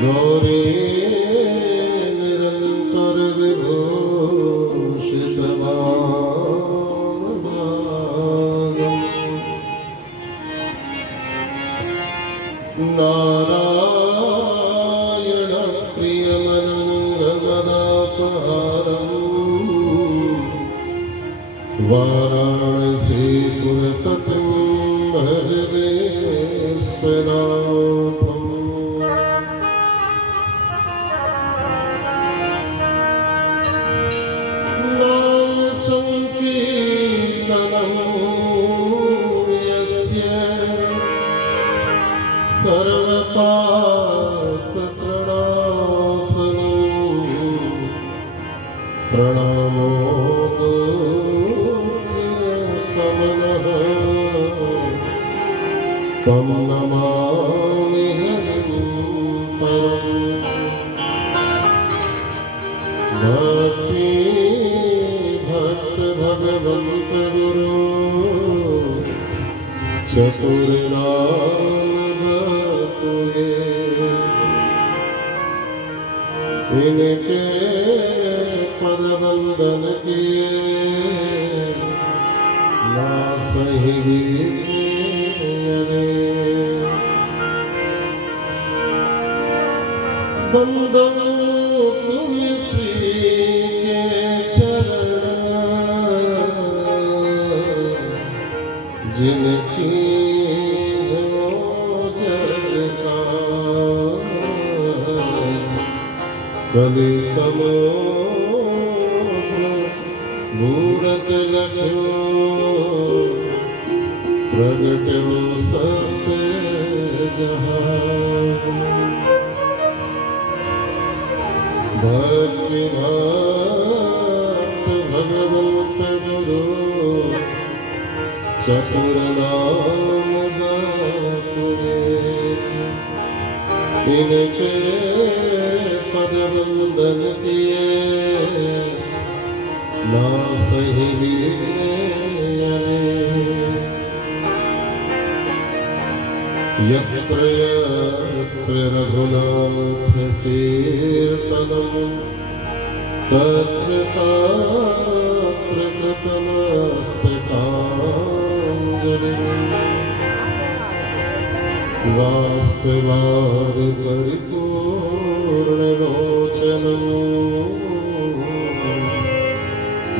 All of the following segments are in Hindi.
गौरी निरंतर विभूषितमानभागम् नारायण प्रियमनङ्गगदापहारम् वाराणसीपुरपतिं भजे विश्वनाथम् नाम संकीर्तनं यस्य सर्वपापप्रणाशनं प्रणामो तं नमामि हरिं परम् भक्ति भक्त भगवन्त गुरु चतुर्नाम भक्तुहे इनके पद वंदन किए ना सही बंदन तुलसी के चरण जिनकी हो जग का कलि समुद्र बूढ़त लठ्यो प्रगट्यो सत्य जहां भक्ति भक्त भगवंत गुरु चतुर्नाम भक्तुहे इनके पद वंदन किए ना सही यत्र यत्र रघुनाथ कीर्तनं तत्र तत्र कृतमस्तकाञ्जलिं वास्तवारि परिपूर्णलोचनं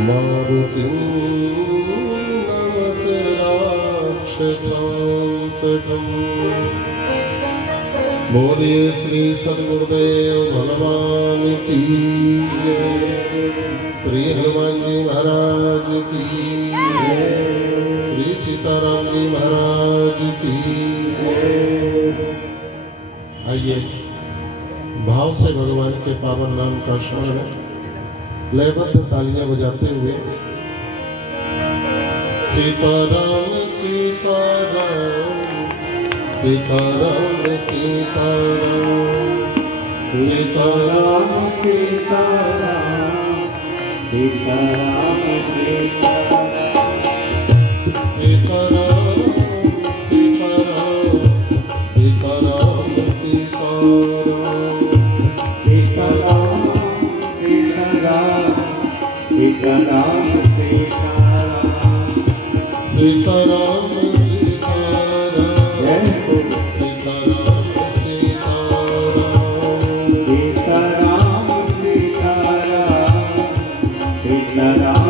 मारुतिं नमत राक्षसान्तकम् बोलिए श्री सद्गुरुदेव भगवान की जय। श्री हनुमान जी महाराज की जय। श्री सीताराम जी महाराज की जय। आइए भाव से भगवान के पावन नाम का स्मरण लयबद्ध तालियां बजाते हुए सीताराम सीताराम सीताराम सीताराम सीताराम सीताराम सीताराम सीताराम सीताराम सीताराम सीताराम सीताराम सीताराम सीताराम सीताराम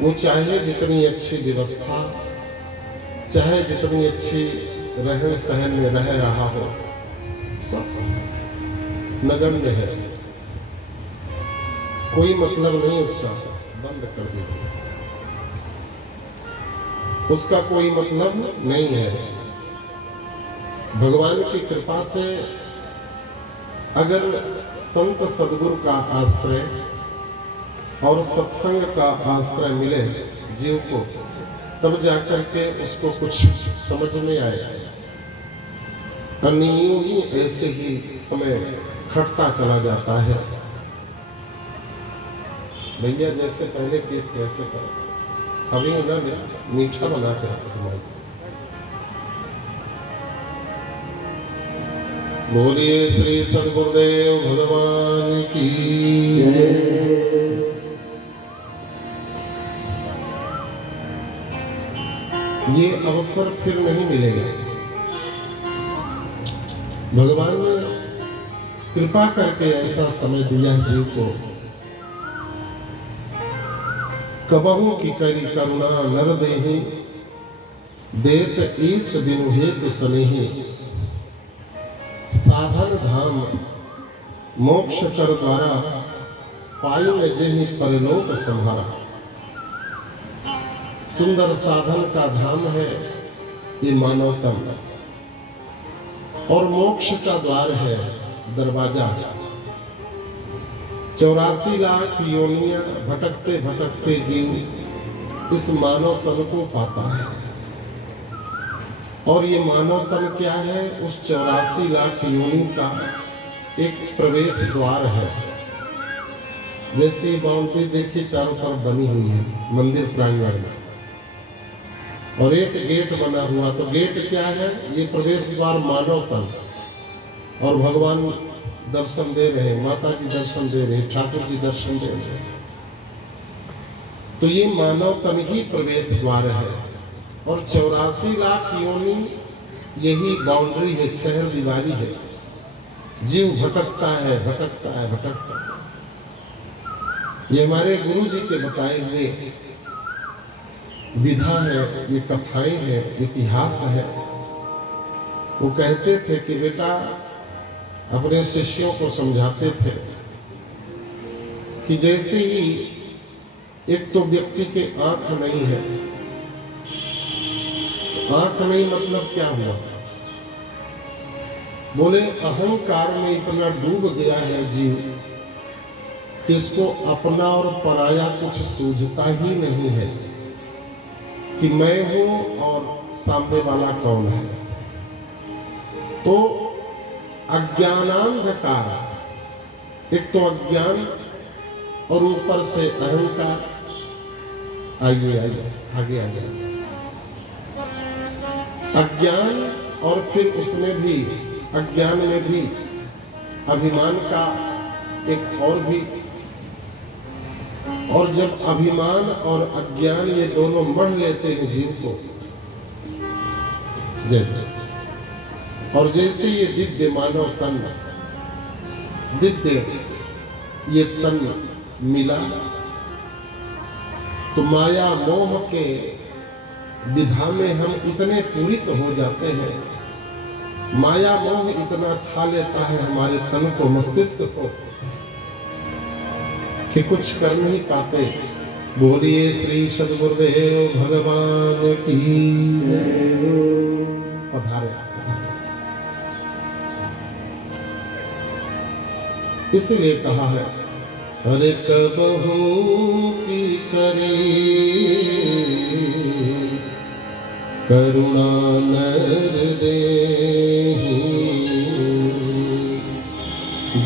वो चाहे जितनी अच्छी व्यवस्था, चाहे जितनी अच्छी रहन सहन में रह रहा हो, सब नगण्य है, कोई मतलब नहीं उसका, बंद कर दीजिए, उसका कोई मतलब नहीं है। भगवान की कृपा से अगर संत सद्गुरु का आश्रय और सत्संग का आश्रय मिले जीव को, तब जाकर के उसको कुछ समझ में आए। अन्यों ही ऐसे ही समय खटता चला जाता है। भैया जैसे पहले पेट कैसे करो, अभी उन्होंने मीठा बना के रखा तुम्हारे। बोलिए श्री सद्गुरुदेव भगवान की जय। ये अवसर फिर नहीं मिलेगा। भगवान ने कृपा करके ऐसा समय दिया जीव को, कबहू की करी करुणा नर देहि, देत ईस बिनु हेतु सनेहि, साधन धाम मोक्ष कर द्वारा, पाई न जेहि परलोक संहारा। सुंदर साधन का धाम है ये मानव तन, और मोक्ष का द्वार है दरवाजा। 84 लाख योनियां भटकते भटकते जीव इस मानव तन को पाता है। और ये मानव तन क्या है? उस 84 लाख योनि का एक प्रवेश द्वार है। जैसी बाउंड्री देखिए चारों तरफ बनी हुई है मंदिर प्रांगण में, और एक गेट बना हुआ, तो गेट क्या है? ये प्रवेश द्वार मानव तन। और भगवान दर्शन दे रहे हैं, माता जी दर्शन दे रहे हैं, ठाकुर जी दर्शन दे रहे हैं। तो ये मानव तन ही प्रवेश द्वार है। और 84 लाख योनि यही बाउंड्री है, शहर दीवारी है। जीव भटकता है, भटकता है, भटकता है। ये हमारे गुरु जी के बताए हुए विधा है, ये कथाएं हैं, इतिहास है। वो कहते थे कि बेटा, अपने शिष्यों को समझाते थे कि जैसे ही एक तो व्यक्ति के आंख नहीं है, आंख नहीं मतलब क्या हुआ? बोले अहंकार में इतना डूब गया है जीव कि इसको अपना और पराया कुछ सूझता ही नहीं है कि मैं हूं और सामने वाला कौन है। तो अज्ञानांधकार, एक तो अज्ञान और ऊपर से अहंकार। आइए आइए आगे आ जाए। अज्ञान, और फिर उसमें भी, अज्ञान में भी अभिमान का एक और भी। और जब अभिमान और अज्ञान ये दोनों मढ़ लेते हैं जीव को, जैसे, और जैसे ये दिव्य मानव तन, दिव्य ये तन मिला, तो माया मोह के विधा में हम इतने पूरित हो जाते हैं, माया मोह इतना छा लेता है हमारे तन को, मस्तिष्क को, कि कुछ कर नहीं पाते। बोलिए श्री सद्गुरुदेव भगवान की जय। पधारे। इसलिए कहा है, अरे कबहू की करे करुणा नर देहि,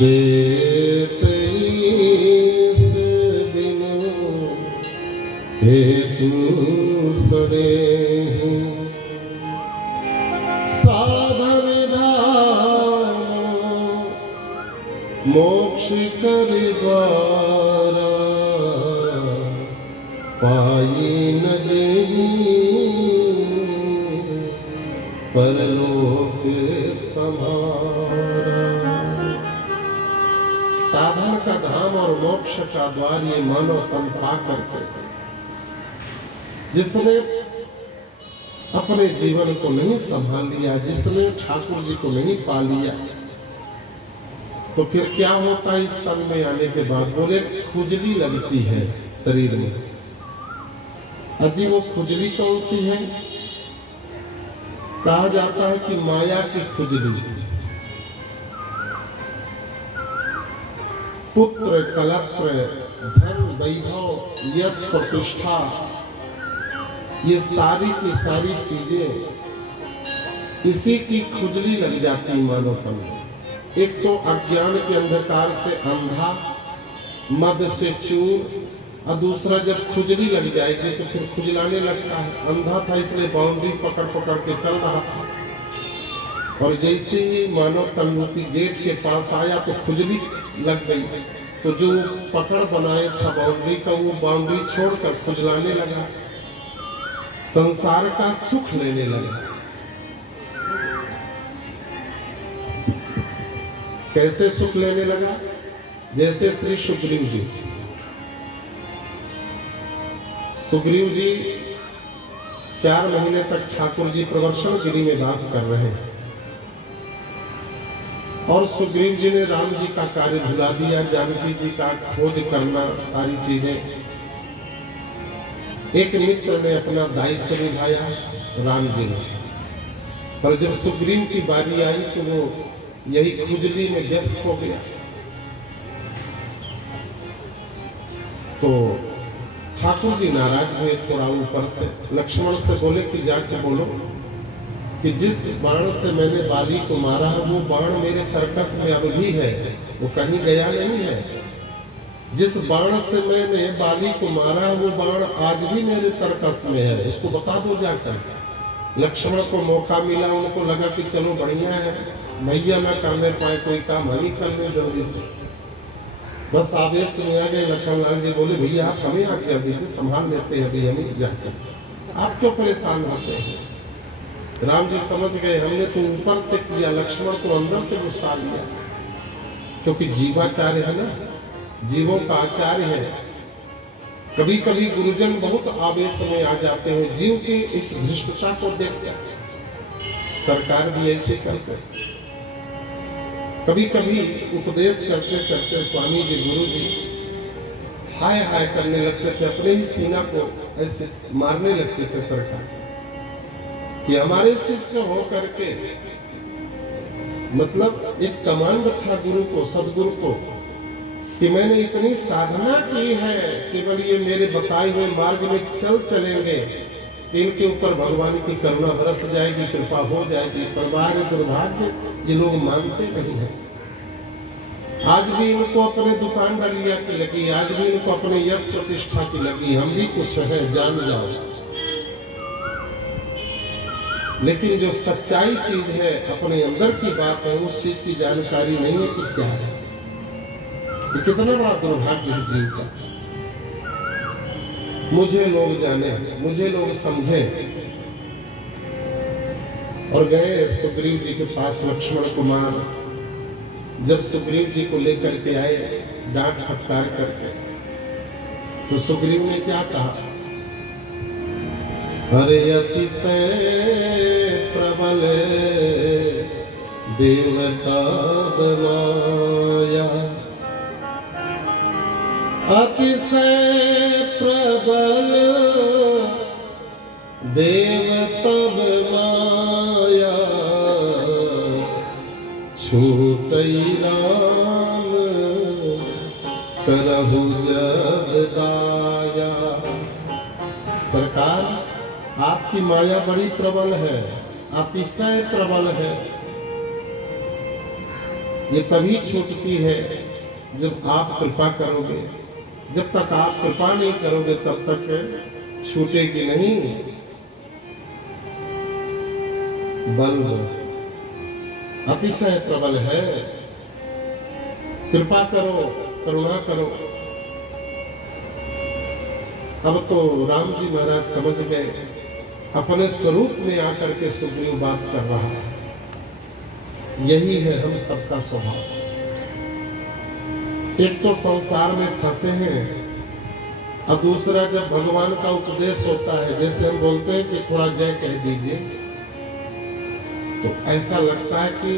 देत ईस बिनु हेतु सनेहि, साधन धाम मोक्ष कर द्वारा, पाई न जेहि परलोक संहारा। साधन का धाम और मोक्ष का द्वार ये मानव तन पा करके जिसने अपने जीवन को नहीं संभाल लिया, जिसने ठाकुर जी को नहीं पा लिया, तो फिर क्या होता है इस तन में आने के बाद? बोले खुजली लगती है शरीर में। अजी वो खुजली कौन सी है? कहा जाता है कि माया की खुजली। पुत्र, कलत्र, धन, वैभव, यश, प्रतिष्ठा, ये सारी की सारी चीजें इसी की खुजली लग जाती है मानवपन में। एक तो अज्ञान के अंधकार से अंधा, मद से चूर, और दूसरा जब खुजली लग जाएगी तो फिर खुजलाने लगता है। अंधा था इसलिए बाउंड्री पकड़ पकड़ के चल रहा था, और जैसे ही मानव तन रूपी गेट के पास आया तो खुजली लग गई। तो जो पकड़ बनाए था बाउंड्री का, वो बाउंड्री छोड़कर खुजलाने लगा, संसार का सुख लेने लगा। कैसे सुख लेने लगा? जैसे श्री सुग्रीव जी। सुग्रीव जी 4 महीने तक ठाकुर जी प्रवर्षण गिरी में वास कर रहे हैं, और सुग्रीव जी ने राम जी का कार्य भुला दिया, जानकी जी का खोज करना, सारी चीजें। एक मित्र ने अपना दायित्व निभाया, राम जी ने, पर जब सुग्रीव की बारी आई तो वो यही खुजली में व्यस्त हो गया। तो ठाकुर जी नाराज हुए थोड़ा ऊपर से, लक्ष्मण से बोले कि जाके बोलो कि जिस बाण से मैंने बाली को मारा है वो बाण मेरे तरकस में अब भी है, वो कहीं गया नहीं है। जिस बाण से मैंने बाली को मारा है वो बाण आज भी मेरे तरकस में है, उसको बता दो जाकर। लक्ष्मण को मौका मिला, उनको लगा कि चलो बढ़िया है, भैया ना करने पाए कोई काम, हम ही कर ले जल्दी से। बस आवेश में आ गए। लखनलाल जी बोले भैया आप हमें आके अभी संभाल लेते हैं, अभी हमें जाते, आप क्यों परेशान होते हैं? राम जी समझ गए हमने तो ऊपर से किया, लक्ष्मण को अंदर से गुस्सा लिया, क्योंकि जीवाचार्य है ना, जीवों का आचार्य है। कभी कभी गुरुजन बहुत आवेश में आ जाते हैं, जीव की इस धृष्टता को देखकर सरकार भी ऐसे करते। कभी कभी उपदेश करते करते स्वामी जी, गुरु जी हाय हाय करने लगते थे, अपने ही सीना को ऐसे मारने लगते थे सरकार, कि हमारे शिष्य हो करके, मतलब एक कमांड था गुरु को, सदगुरु को, कि मैंने इतनी साधना की है, केवल ये मेरे बताए हुए मार्ग में चलेंगे, इनके ऊपर भगवान की करुणा बरस जाएगी, कृपा हो जाएगी। पर दुर्भाग्य ये लोग मानते नहीं हैं। आज भी इनको अपने दुकान डालिया की लगी, आज भी इनको अपने यश प्रतिष्ठा की लगी, हम भी कुछ है जान जाओ। लेकिन जो सच्चाई चीज है, अपने अंदर की बात है, उस चीज की जानकारी नहीं है कि क्या है। ये कितना बड़ा दुर्भाग्य है जीव का। मुझे लोग जाने, मुझे लोग समझे। और गए सुग्रीव जी के पास लक्ष्मण कुमार। जब सुग्रीव जी को लेकर के आए डांट फटकार करके, तो सुग्रीव ने क्या कहा? अरे अतिशय प्रबल देवता बनाया, अतिशय प्रबल देवतव माया, छूटई राम करहु जग दाया। सरकार आपकी माया बड़ी प्रबल है, अतिशय प्रबल है। ये तभी छूटती है जब आप कृपा करोगे। जब तक आप कृपा नहीं करोगे तब तक छूटेगी नहीं। बल अतिशय प्रबल है, कृपा करो, करुणा करो। अब तो राम जी महाराज समझ गए, अपने स्वरूप में आकर के सुग्रीव बात कर रहा है। यही है हम सबका स्वभाव। एक तो संसार में फंसे हैं, और दूसरा जब भगवान का उपदेश होता है, जैसे हम बोलते हैं कि थोड़ा जय कह दीजिए, तो ऐसा लगता है कि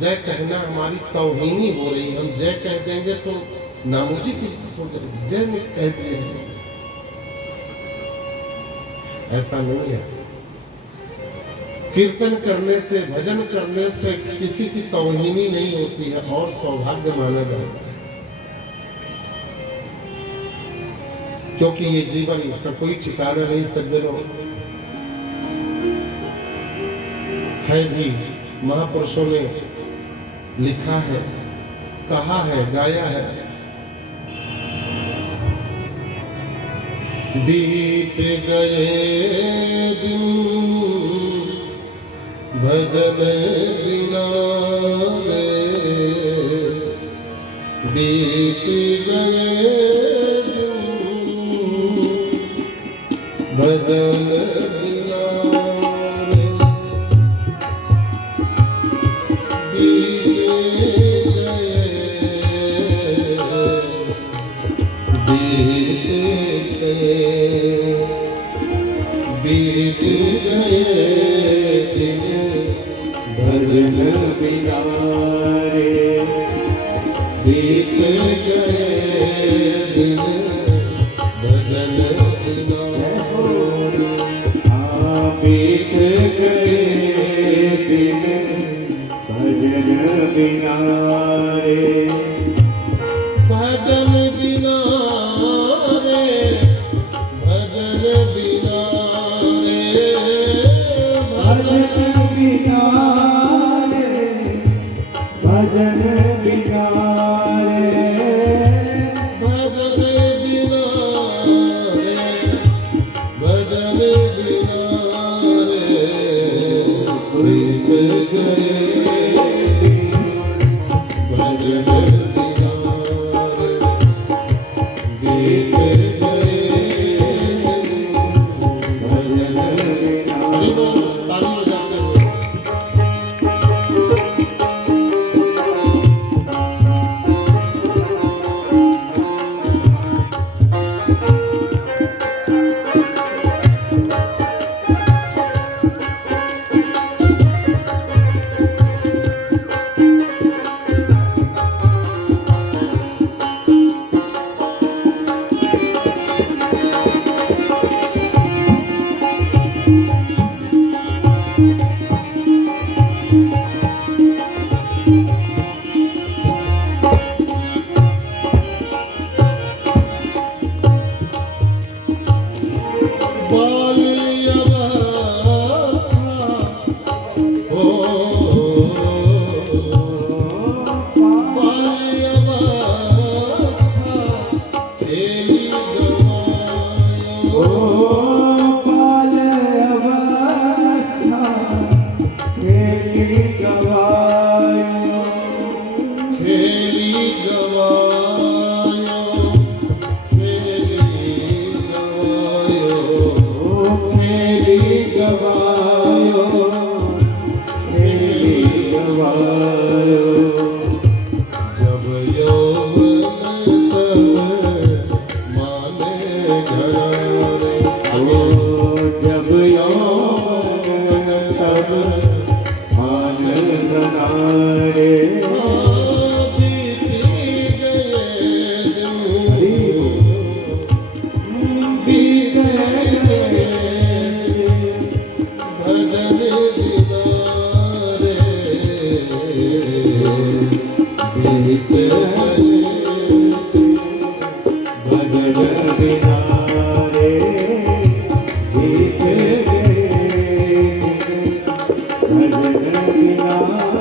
जय कहना हमारी तौहीनी हो रही है। हम जय कह देंगे तो नामुजी की हो जाएगी, जय नहीं कह दिए। ऐसा नहीं है। कीर्तन करने से, भजन करने से किसी की तौहीनी नहीं होती है और सौभाग्य माना जाता है, क्योंकि ये जीवन का कोई ठिकाना नहीं सज्जनों। है भी महापुरुषों ने लिखा है, कहा है, गाया है, बीत गए दिन भजन बिना रे, बीत गए दिन भजन बिना रे, बीत गए, बीत गए, बीत गए दिन भजन बिना रे, बीत गए दिन भजन बिना रे, बीत गए दिन भजन बिना रे, भजन बिना रे, भजन बिना रे, भजन बिना रे, भजन बिना रे, भजन बिना रे, भजन बिना रे, बीत गए भजन बिना रे, बीत गए भजन बिना। हरि बोल, ताली बजाते हुए। जब यौवन तब माने घरारे, जब यौवन तब मान घरारे, बीती गए दिन, बीत गए भजन बिना रे, बीत गए भजन बिना रे, बीत गए भजन बिना रे।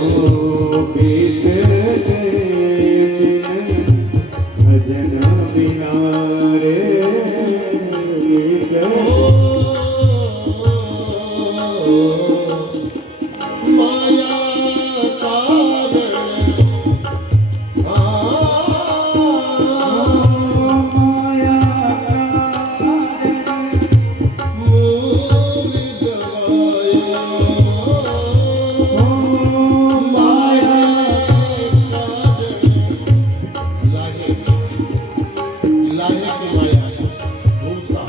बीत गए भजन बिना रे बीत माया कारण माया मूल गवाया लाहे लाहे की माया भूसा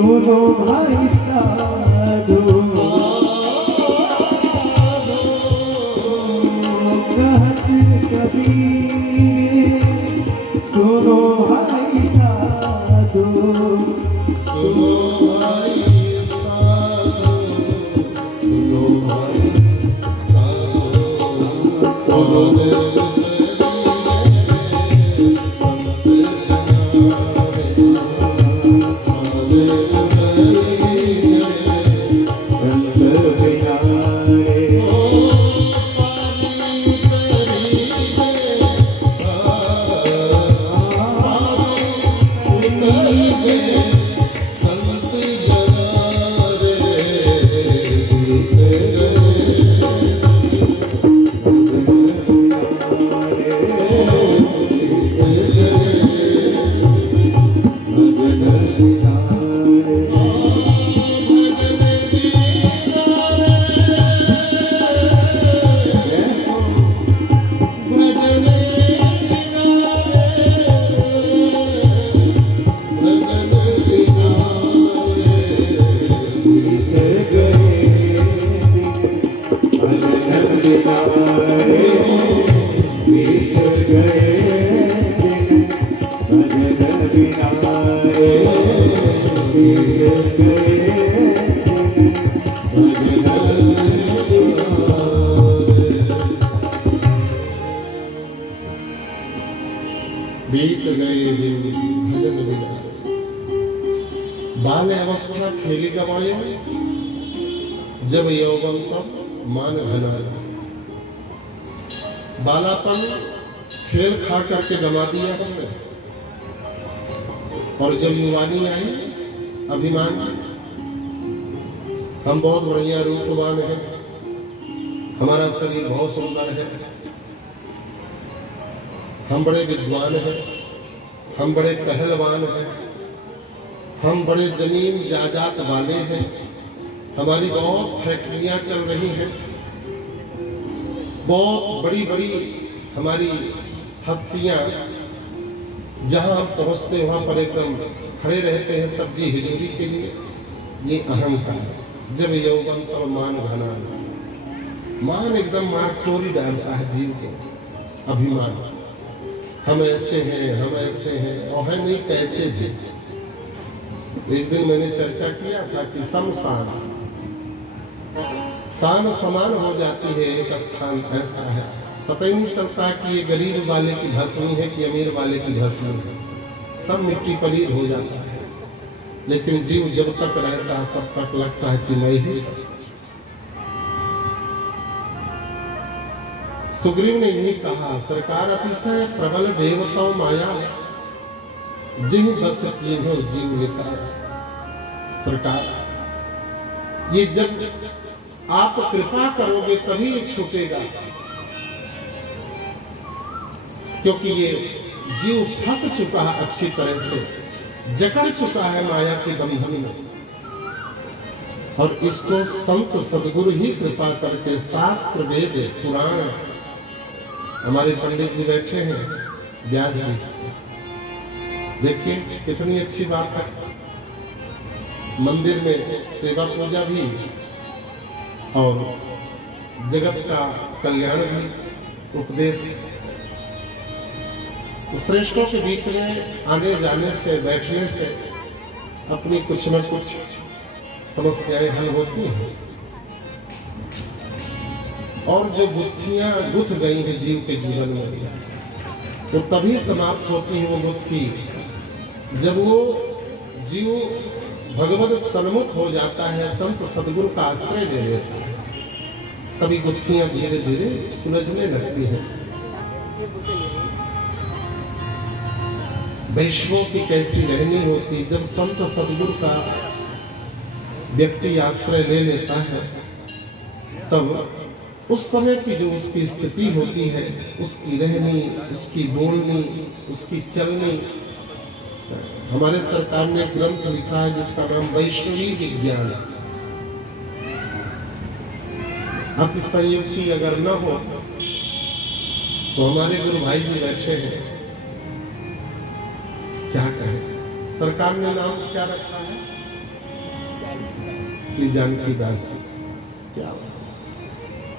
सुनो भाई साधु कहत कबीर सुनो भाई साधु सुनो भाई साधो सुनो भाई साधो भजन बिना रे बीत गए दिन भजन बिना, बाल अवस्था खेली गवाए, जब यौवन तब मान घनाया। बालापन खेल खा करके गवा दिया हमने, और जब युवानी आई अभिमान, हम बहुत बढ़िया रूपवान हैं, हमारा शरीर बहुत सुंदर है, हम बड़े विद्वान हैं, हम बड़े पहलवान हैं, हम बड़े जमीन जायदाद वाले हैं, हमारी बहुत फैक्ट्रियां चल रही हैं, बहुत बड़ी बड़ी हमारी हस्तियां, जहां हम पहुंचते वहां पर एकदम खड़े रहते हैं सब्जी हिजूरी के लिए। ये अहंकार, जब यौवन तो मान घना, मान एकदम मार तोड़ी डालता है जीव को। अभिमान, हम ऐसे हैं, हम ऐसे हैं, और है नहीं कैसे थे। एक दिन मैंने चर्चा किया था कि समसान शान समान हो जाती है, एक स्थान ऐसा है, पता ही नहीं चलता कि ये गरीब वाले की भस्मी है कि अमीर वाले की भस्मी है, सब मिट्टी पलीद हो जाता है। लेकिन जीव जब तक रहता है तब तक लगता है कि मैं ही सब। सुग्रीव ने यही कहा, सरकार अतिशय प्रबल देवताओं माया, जिन बस हो जीव निकाय। सरकार, ये जब आप कृपा करोगे तभी ये छूटेगा, क्योंकि ये जीव फंस चुका है, अच्छी तरह से जकड़ चुका है माया के बंधन में, और इसको संत सदगुरु ही कृपा करके शास्त्र वेद पुराण, हमारे पंडित जी बैठे हैं व्यास जी, देखिए कितनी अच्छी बात है। मंदिर में सेवा पूजा भी और जगत का कल्याण भी, उपदेश श्रेष्ठों के बीच में आने जाने से, बैठने से अपनी कुछ न कुछ समस्याएं हल होती हैं, और जो बुद्धियां गुथ गई हैं जीव के जीवन में, तो तभी समाप्त होती है वो बुद्धि जब वो जीव भगवत सन्मुख हो जाता है, संत सदगुरु का आश्रय ले लेता है, तभी बुद्धियां धीरे धीरे सुलझने लगती हैं। वैष्णव की कैसी रहनी होती, जब संत सदगुरु का व्यक्ति आश्रय ले लेता है, तब उस समय की जो उसकी स्थिति होती है, उसकी रहनी, उसकी बोलनी, उसकी चलनी। हमारे सरकार ने एक ग्रंथ लिखा है जिसका नाम वैष्णवी विज्ञान। अतिसंयुक्ति अगर न हो तो हमारे गुरु भाई जी बैठे हैं, क्या कहें। सरकार ने नाम क्या रखा है? श्री जानकी दास जी। क्या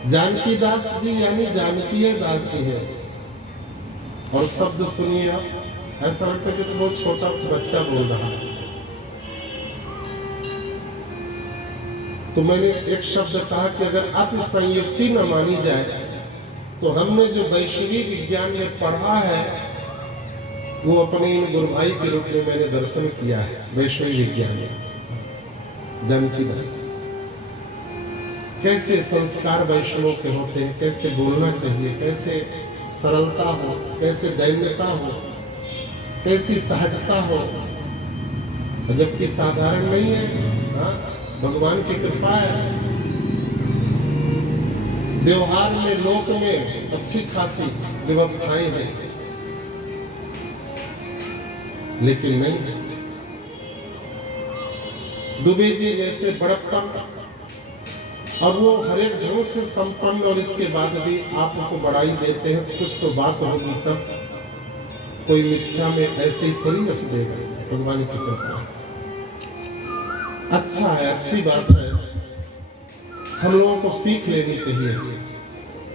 जानकी दास जी यानी जानकी दास जी है। और शब्द सुनिए आप, ऐसा लगता है जैसे बहुत छोटा सा बच्चा बोल रहा है। तो मैंने एक शब्द कहा कि अगर अतिसंयुक्ति न मानी जाए तो हमने जो वैश्विक विज्ञान में पढ़ा है वो अपने इन गुरु भाई के रूप में मैंने दर्शन किया है। वैश्विक विज्ञान जानकी दास, कैसे संस्कार वैष्णव के होते हैं, कैसे बोलना चाहिए, कैसे सरलता हो, कैसे दैन्यता हो, कैसी सहजता हो, जबकि साधारण नहीं है। हाँ, भगवान की कृपा है। व्यवहार में, लोक में अच्छी खासी व्यवस्थाएं हैं, लेकिन नहीं। दुबे जी जैसे बड़प्पन, अब वो हर एक ढंग से संपन्न, और इसके बाद भी आपको बढ़ाई देते हैं। कुछ तो बात होगी तब, कोई मिथ्या में ऐसे ही थोड़ी बस देगा। भगवान की कृपा अच्छा है, अच्छी बात है, हम लोगों को सीख लेनी चाहिए।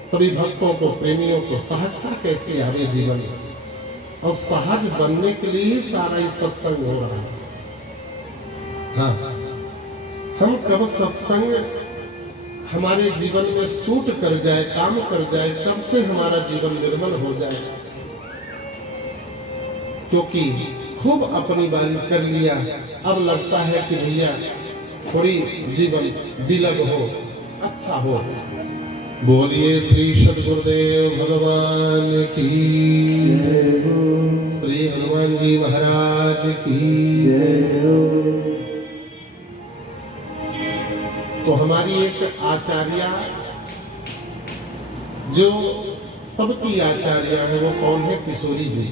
सभी भक्तों को, प्रेमियों को सहजता कैसे आवे जीवन में, और सहज बनने के लिए ही सारा इस सत्संग हो रहा है। हाँ, हम कब सत्संग हमारे जीवन में सूट कर जाए, काम कर जाए, तब से हमारा जीवन निर्मल हो जाए। क्योंकि खूब अपनी बारी कर लिया, अब लगता है कि भैया थोड़ी जीवन विलग हो, अच्छा हो। बोलिए श्री सद्गुरुदेव भगवान की, श्री हनुमान जी महाराज की। तो हमारी एक आचार्य जो सबकी आचार्य है, वो कौन है? किशोरी जी।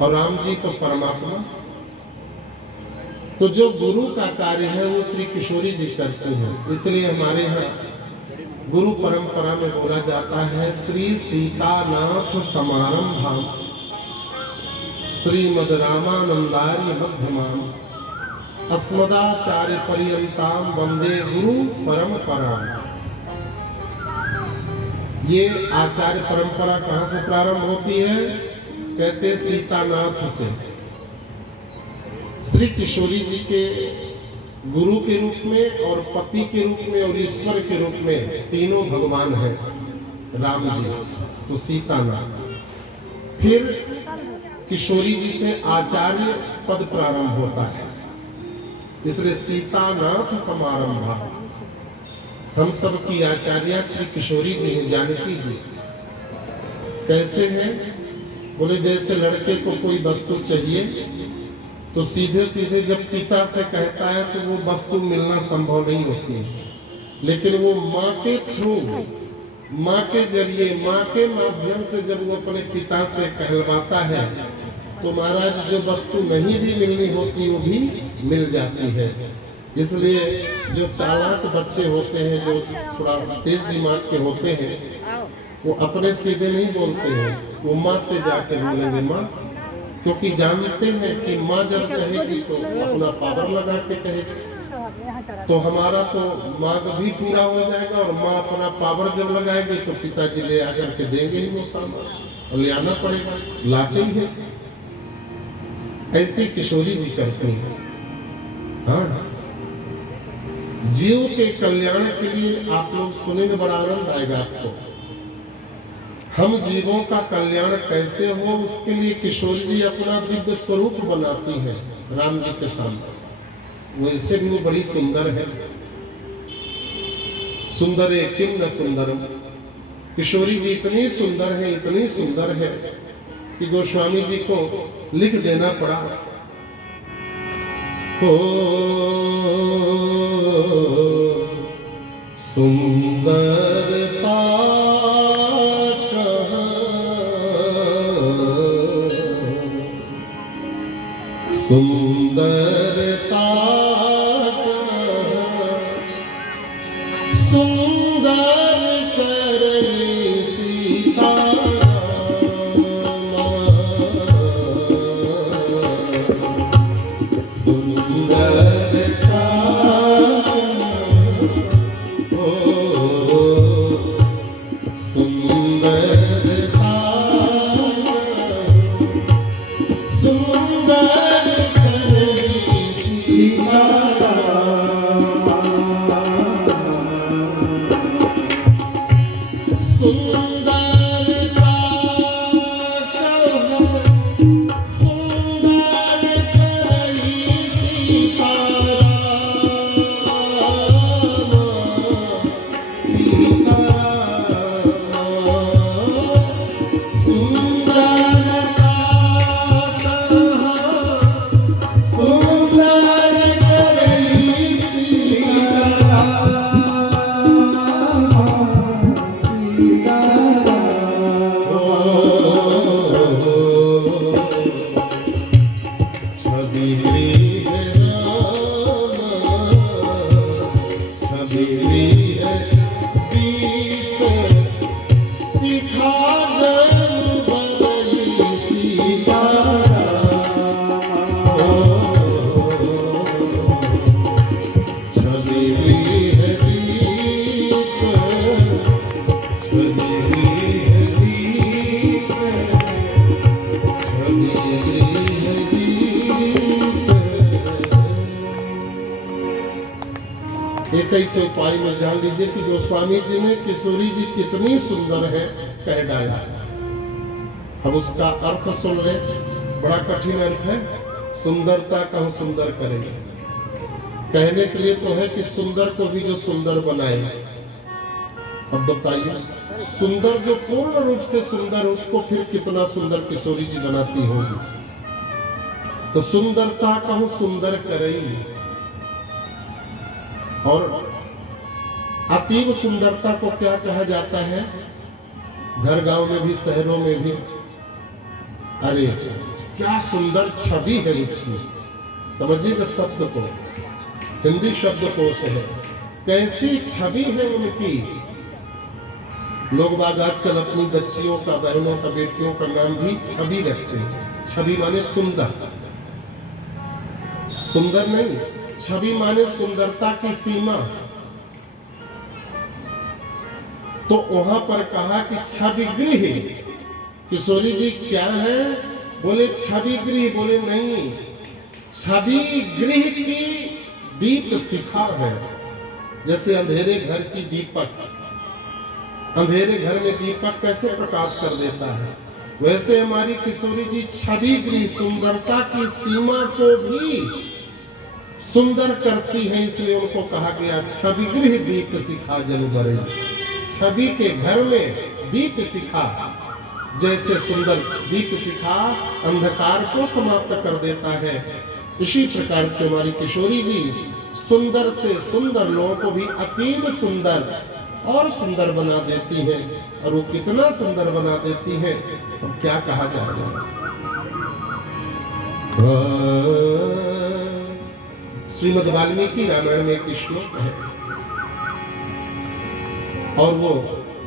और राम जी तो परमात्मा। तो जो गुरु का कार्य है वो श्री किशोरी जी करते हैं। इसलिए हमारे यहाँ गुरु परंपरा में बोला जाता है, श्री सीतानाथ समारंभम श्रीमद रामानंदार्य मध्यमाम अस्मदाचार्य पर्यंताम वंदे गुरु परंपराम। ये आचार्य परंपरा कहाँ से प्रारंभ होती है? कहते सीतानाथ से। श्री किशोरी जी के गुरु के रूप में और पति के रूप में और ईश्वर के रूप में तीनों भगवान हैं राम जी, तो सीतानाथ। फिर किशोरी जी से आचार्य पद प्रारंभ होता है, इसलिए सीतानाथ समारंभ। हम सबकी आचार्य श्री किशोरी जी हैं। जानकी जी कैसे हैं? बोले जैसे लड़के को कोई वस्तु चाहिए तो सीधे सीधे जब पिता से कहता है तो वो वस्तु मिलना संभव नहीं होती है, लेकिन वो माँ के थ्रू, माँ के जरिए, माँ के माध्यम से जब वो अपने पिता से कहलवाता है तो महाराज जो वस्तु नहीं भी मिलनी होती वो भी मिल जाती है। इसलिए जो चालाक बच्चे होते हैं, जो थोड़ा तेज दिमाग के होते हैं, वो अपने सीधे नहीं बोलते हैं, वो माँ से जाकर बोलेंगे माँ, क्योंकि जानते हैं कि माँ जब कहेगी तो अपना पावर लगा के कहेगी, तो हमारा तो मार्ग भी पूरा हो जाएगा और माँ अपना पावर जब लगाएगी तो पिताजी ले आकर के देंगे ही वो सामान, और ले आना पड़ेगा, लाते ही है। ऐसे किशोरी जी करते हैं। हाँ, जीव के कल्याण के लिए आप लोग सुनेंगे, बड़ा आनंद आएगा आपको। हम जीवों का कल्याण कैसे हो, उसके लिए किशोरी जी अपना दिव्य स्वरूप बनाती है राम जी के सामने। वैसे भी वो बड़ी सुंदर है। सुंदर किम न सुंदरम। किशोरी जी इतनी सुंदर है, इतनी सुंदर है कि गोस्वामी जी को लिख देना पड़ा। हो सुंदरता सुंदरता सुंदर करनी सीता सुंदरता सुंदरता सुंदर एक ही चौपाई में जान लीजिए कि गोस्वामी जी ने किशोरी जी कितनी सुंदर है कह डाला। अब उसका अर्थ सुन ले, बड़ा कठिन अर्थ है। सुंदरता कहूं सुंदर करेंगे, कहने के लिए तो है कि सुंदर को भी जो सुंदर बनाए। अब बताइए, सुंदर जो पूर्ण रूप से सुंदर उसको फिर कितना सुंदर किशोरी जी बनाती होगी। तो सुंदरता कहूं सुंदर करेंगे। और अतीब सुंदरता को क्या कहा जाता है? घर गांव में भी, शहरों में भी, अरे क्या सुंदर छवि है उसकी। समझिएगा शब्द को, हिंदी शब्दकोश है, कैसी छवि है उनकी। लोग बाग आजकल अपनी बच्चियों का, बहनों का, बेटियों का नाम भी छवि रखते हैं। छवि माने सुंदर, सुंदर नहीं, छवि माने सुंदरता की सीमा। तो वहां पर कहा कि छवि गृह। किशोरी जी क्या है? बोले छवि गृह। बोले नहीं, छवि गृह की दीप शिखा है। जैसे अंधेरे घर की दीपक, अंधेरे घर में दीपक कैसे प्रकाश कर देता है, वैसे हमारी किशोरी जी छवि गृह, सुंदरता की सीमा को भी सुंदर करती है। इसलिए उनको कहा गया छवि गृह दीप शिखा जल बरे। छवि के घर में दीप शिखा, जैसे सुंदर दीप शिखा अंधकार को समाप्त कर देता है, इसी प्रकार से हमारी किशोरी जी सुंदर से सुंदर लोगों को भी अतीब सुंदर और सुंदर बना देती है। और वो कितना सुंदर बना देती है तो क्या कहा जाए। श्रीमद् वाल्मीकि रामायण में एक श्लोक है, और वो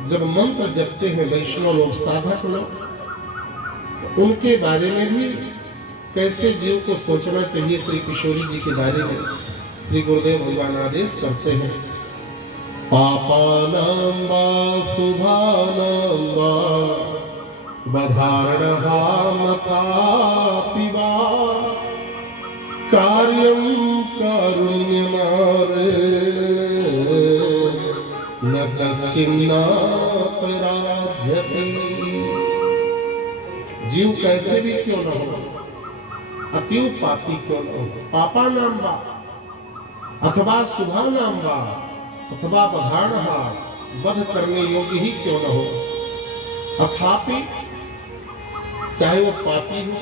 जब मंत्र जपते हैं वैष्णव लोग, साधक लोग, तो उनके बारे में भी कैसे जीव को सोचना चाहिए। श्री किशोरी जी के बारे में श्री गुरुदेव भगवान आदेश करते हैं, पापानां वा शुभानां वा बधारणहा मतापि वा कार्यं कारुण्यमारे न कश्चिन्नापराध्यते। जीव कैसे भी क्यों न हो, अतीव पापी क्यों न हो, पापानां वा अथवा शुभानां वा अथवा बधारणहा, वध करने योग्य ही क्यों न हो, अथापि चाहे वो पापी हो,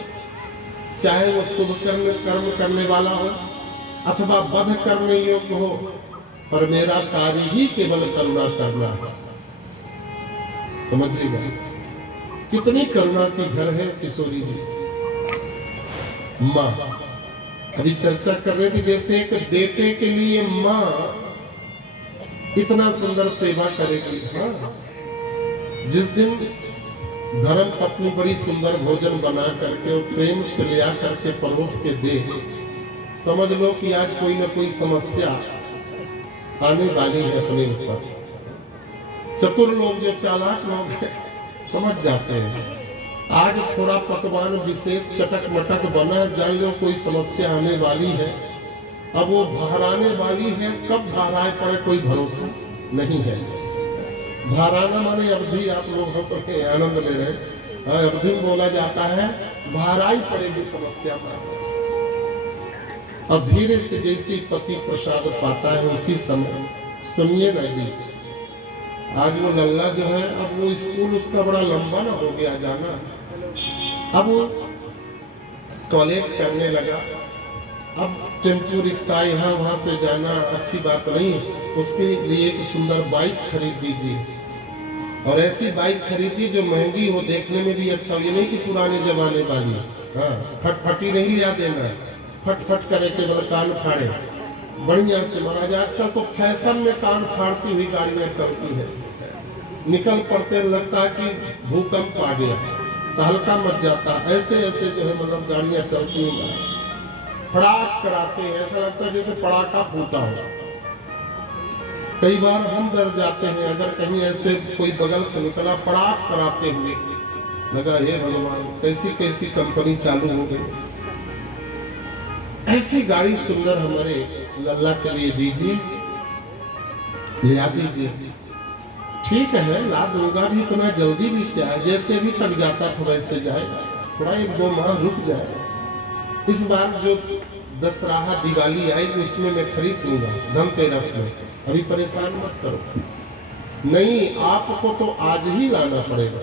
चाहे वो शुभ कर्म करने वाला हो, अथवा वध करने योग्य हो, पर मेरा कार्य ही केवल करुणा करना है। समझिएगा कितनी करुणा के घर है किशोरी जी। माँ, अभी चर्चा कर रहे थे जैसे एक बेटे के लिए माँ इतना सुंदर सेवा करेगी। हाँ, जिस दिन धर्म पत्नी बड़ी सुंदर भोजन बना करके और प्रेम से ले करके परोस के दे, समझ लो कि आज कोई ना कोई समस्या आने वाली है अपने ऊपर। चतुर लोग, जो चालाक लोग हैं, समझ जाते हैं आज थोड़ा पकवान विशेष चटक मटक बना, जान लो कोई समस्या आने वाली है। अब वो बहराने वाली है, कब बहराए पड़े कोई भरोसा नहीं है। बहराना माने अवधि, आप लोग हंस सके आनंद ले रहे, अवधि में बोला जाता है बहराई पड़ेगी समस्या में। अब धीरे से जैसी पति प्रसाद पाता है उसी समय, सुनिए ना जी, आज वो लल्ला जो है, अब वो स्कूल उसका बड़ा लंबा ना हो गया जाना, अब वो कॉलेज करने लगा, अब टेम्पो रिक्शा यहाँ वहाँ से जाना अच्छी बात नहीं, उसके लिए एक सुंदर बाइक खरीद दीजिए। और ऐसी बाइक खरीदी जो महंगी हो, देखने में भी अच्छा हो, ये नहीं कि पुराने जमाने वाली, हाँ फटफटी नहीं लिया देना, फटफट करे केवल कान फाड़े, बढ़िया से। महाराज आजकल तो फैशन में कान फाड़ती हुई गाड़ियाँ चलती है, निकल पड़ते लगता है कि भूकंप आ गया, तो हल्का मच जाता, ऐसे ऐसे जो है मतलब गाड़ियाँ चलती हैं, फड़ाक कराते हैं, ऐसा लगता है जैसे पड़ाका फूटा हो। कई बार हम डर जाते हैं, अगर कहीं ऐसे कोई बगल से निकला पड़ाक कराते हुए, लगा हे भगवान कैसी कैसी कंपनी चालू हो गई। ऐसी गाड़ी सुंदर हमारे लल्ला के लिए दीजिए, ले आ दीजिए। ठीक है, ला दूंगा भी, इतना जल्दी भी क्या है, जैसे भी कट जाता था वैसे जाएगा, थोड़ा 1-2 माह रुक जाएगा। इस बार जो दशहरा दिवाली आएगी उसमें मैं खरीद लूंगा, धनतेरस में, अभी परेशान मत करो। नहीं, आपको तो आज ही लाना पड़ेगा।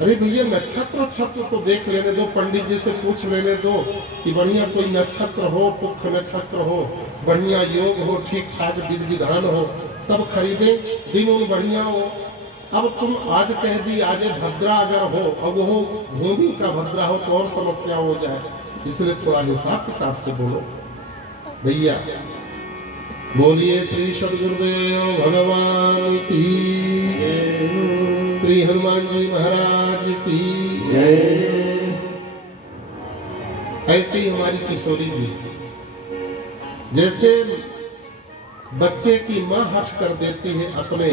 अरे भैया नक्षत्र तो देख लेने दो, पंडित जी से पूछ लेने दो कि बढ़िया कोई नक्षत्र हो, पुख नक्षत्र हो, बढ़िया योग हो, ठीक ठाक विधि विधान हो, तब खरीदे, दिन उन बढ़िया हो। अब तुम आज कह दी, आज भद्रा अगर हो, अब वो भूमि का भद्रा हो तो और समस्या हो जाए, इसलिए थोड़ा हिसाब किताब से बोलो भैया। बोलिए श्री सद्गुरुदेव भगवान की, श्री हनुमान जी महाराज की जय। ऐसे ही हमारी किशोरी जी, जैसे बच्चे की मां हट कर देती है अपने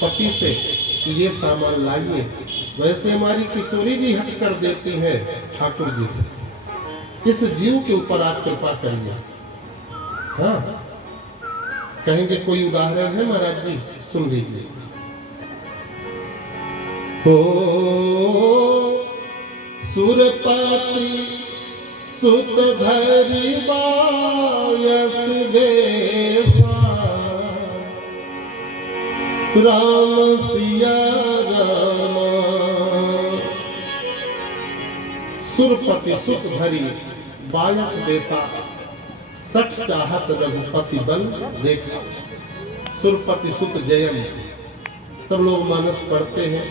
पति से कि ये सामान लाइए, वैसे हमारी किशोरी जी हट कर देती है ठाकुर जी से। इस जीव के ऊपर आप कृपा करिए। हाँ, कहेंगे कोई उदाहरण है महाराज जी? सुन लीजिए। हो सुरपति सुत धरि बायस बेसा, राम सिया रामा। सुरपति सुत धरि बायस बेसा, सठ चाहत रघुपति बल देखा। सुरपति सुत जयन सब लोग मानस पढ़ते हैं,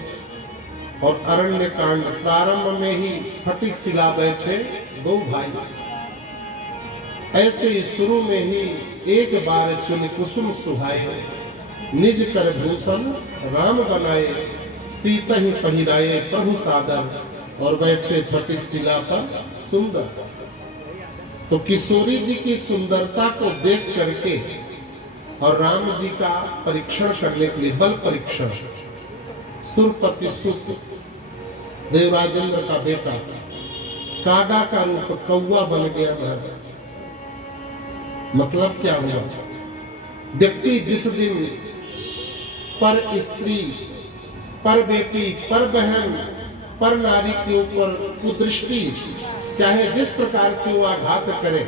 और अरण्य कांड प्रारंभ में ही फटिक सिला बैठे 2 भाई। ऐसे ही शुरू में ही एक बार चुन कुसुम सुहाए, निज कर भूषण राम बनाए, सीता ही पहिराए प्रभु सादर, और बैठे फटिक शिला पर सुंदर। तो किशोरी जी की सुंदरता को देख करके और राम जी का परीक्षण करने के लिए, बल परीक्षण, सुरपति सुत देवराजेंद्र का बेटा कागा का रूप कौवा बन गया महाराज। मतलब क्या हुआ? व्यक्ति जिस दिन पर स्त्री, पर बेटी, पर बहन, पर नारी के ऊपर कुदृष्टि, चाहे जिस प्रकार से वो आघात करे,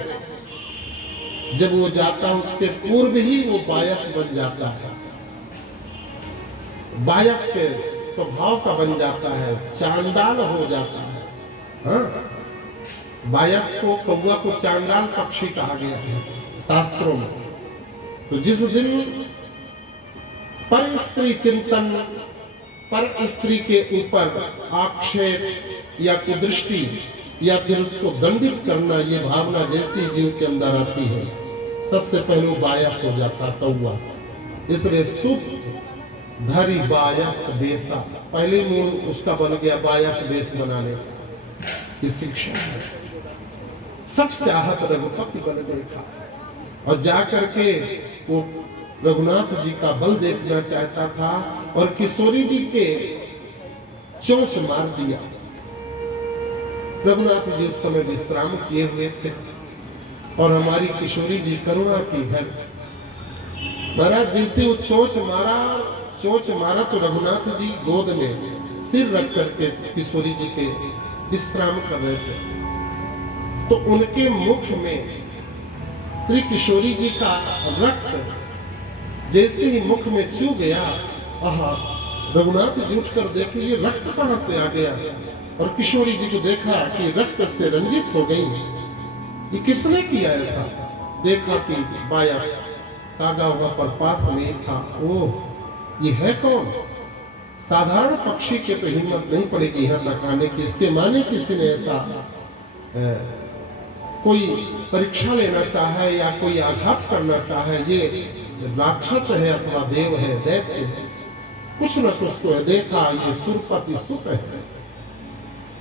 जब वो जाता उसके पूर्व ही वो बायस बन जाता है, बायस के स्वभाव का बन जाता है, चांडाल हो जाता है। हाँ? बायस को, कौवा को चांडाल पक्षी कहा गया है शास्त्रों में। तो जिस दिन पर स्त्री चिंतन, पर स्त्री के ऊपर आक्षेप या कुदृष्टि या फिर उसको दंडित करना, ये भावना जैसी जीव के अंदर आती है, सबसे पहले वो बायस हो जाता कौवा। इसलिए सुत धरि बायस बेसा, पहले मूल उसका बन गया बायस बेस बनाने की शिक्षा है। सब चाहत रघुपति बन गए था, और जाकर के वो रघुनाथ जी का बल देखना चाहता था, और किशोरी जी के चोंच मार दिया। रघुनाथ जी उस समय विश्राम किए हुए थे, और हमारी किशोरी जी करुणा की घर महाराज जैसे वो चोंच मारा तो रघुनाथ जी गोद में सिर रख करके किशोरी जी के विश्राम कर रहे थे। तो उनके मुख में श्री किशोरी जी का रक्त जैसे ही मुख में चू गया, आहा, रघुनाथ जी उठकर देखे ये रक्त कहां से आ गया, और किशोरी जी को देखा कि रक्त से रंजित हो गई। ये किसने किया ऐसा? देखा कि बायस कागा हुआ पर पास में था। ओह, ये है कौन? साधारण पक्षी के तो हिम्मत नहीं पड़ेगी यहाँ तक आने की, इसके माने किसी ने ऐसा कोई परीक्षा लेना चाहे या कोई आघात करना चाहे, ये राक्षस है अथवा देव है, दैत्य है, कुछ न कुछ तो है। देखा ये सुरपति सुत है,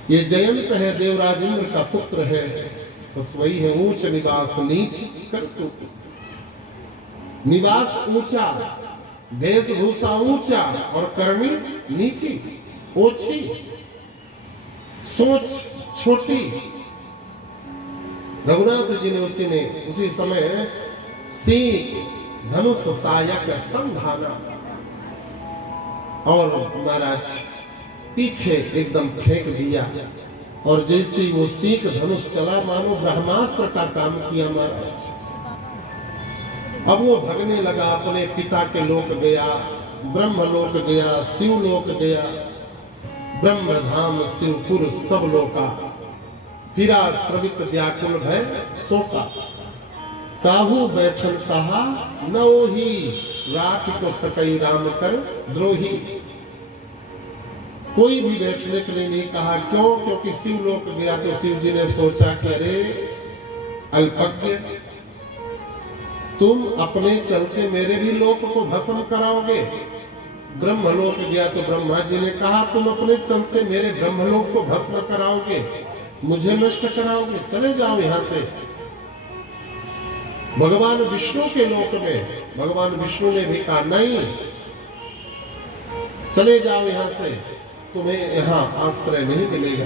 ये जयंत है, देवराजेंद्र का पुत्र है, बस वही है। ऊंच निवास नीच करतु, निवास ऊंचा, वेशभूषा ऊंचा, और करनी नीची, ओछी, सोच छोटी। रघुनाथ जी ने उसी समय सिंह धनुष सायक संधाना, और महाराज पीछे एकदम फेंक दिया, और जैसे ही वो सीख धनुष चला मानो ब्रह्मास्त्र का काम किया महाराज। अब वो भगने लगा, अपने पिता के लोक गया, ब्रह्मलोक गया, शिवलोक गया, ब्रह्मधाम शिवपुर सब लोका, फिरा श्रवित व्याकुल भय शोका, काहू बैठन कहा न ओही, राख को सकई राम कर द्रोही। कोई भी बैठने के लिए नहीं कहा, क्यों? क्योंकि शिव लोक गया तो शिव जी ने सोचा कि अरे अल्पज्ञ, तुम अपने चलते मेरे भी लोक को भस्म कराओगे। ब्रह्मलोक गया तो ब्रह्मा जी ने कहा तुम अपने चलते मेरे ब्रह्मलोक को भस्म कराओगे, मुझे नष्ट कराओगे, चले जाओ यहां से। भगवान विष्णु के लोक में भगवान विष्णु ने भी कहा नहीं, चले जाओ यहां से, तुम्हें यहां आश्रय नहीं मिलेगा।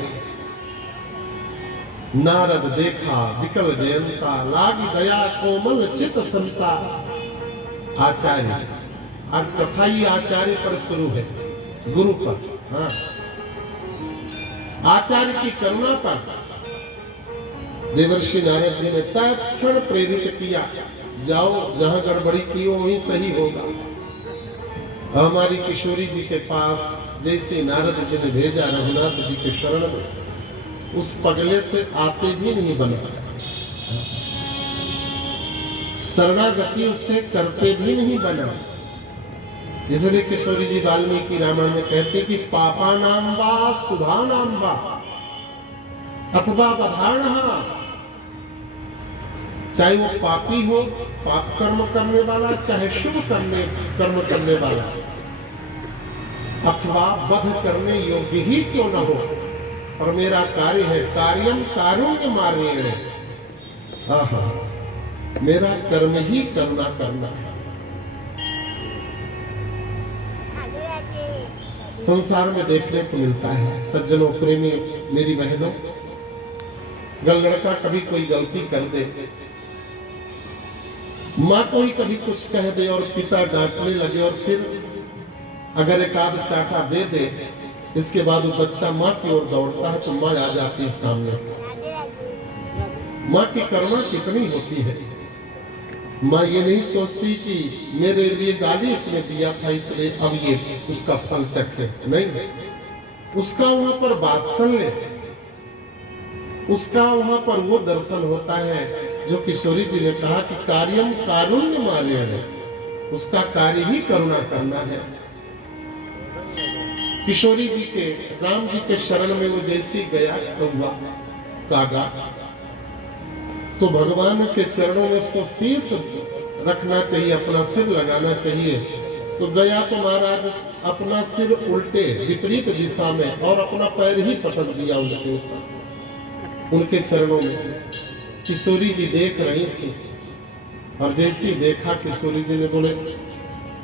नारद देखा विकल जयंता, लागी दया कोमल चित संता। आचार्य, आज कथा ही आचार्य पर शुरू है, गुरु पर। हाँ, आचार्य की करुणा पर देवर्षि नारद जी ने तत्क्षण प्रेरित किया, जाओ जहां गड़बड़ी की हो वहीं सही होगा। हमारी किशोरी जी के पास जैसे नारद जी ने भेजा रघुनाथ जी के शरण में, उस पगले से आते भी नहीं बना, शरणागति उससे करते भी नहीं बना। इसलिए किशोरी जी वाल्मीकि रामायण में कहते कि पापा नाम वा सुधा नाम वा अथवा बधारणा, चाहे वो पापी हो, पाप कर्म करने वाला, चाहे शुभ कर्म करने वाला, अथवा वध करने योग्य ही क्यों न हो, और मेरा कार्य है कार्यम कारुण्य मार्येण। हाँ, मेरा कर्म ही करना है। संसार में देखने को मिलता है, सज्जनों, प्रेमी, मेरी बहनों, अगर लड़का कभी कोई गलती कर दे, माँ को ही कभी कुछ कह दे और पिता डांटने लगे, और फिर अगर एक आध चाटा दे दे, इसके बाद वो बच्चा माँ की ओर दौड़ता है तो माँ आ जाती है सामने। माँ की करुणा कितनी होती है। माँ ये नहीं सोचती कि मेरे लिए गाली इसने दिया था इसलिए अब ये उसका फल चखे, नहीं, उसका वहां पर वात्सल्य, उसका वहां पर वो दर्शन होता है जो किशोरी जी ने कहा कि कार्यम कारुण्य मार्येण, उसका कार्य ही करुणा करना है। किशोरी जी के राम जी के शरण में वो जैसी गया कौवा कागा, तो भगवान के चरणों में उसको शीश रखना चाहिए, अपना सिर लगाना चाहिए। तो गया तो महाराज अपना सिर उल्टे विपरीत दिशा में और अपना पैर ही पटक दिया उनके ऊपर, उनके चरणों में। किशोरी जी देख रही थी, और जैसे देखा किशोरी जी ने बोले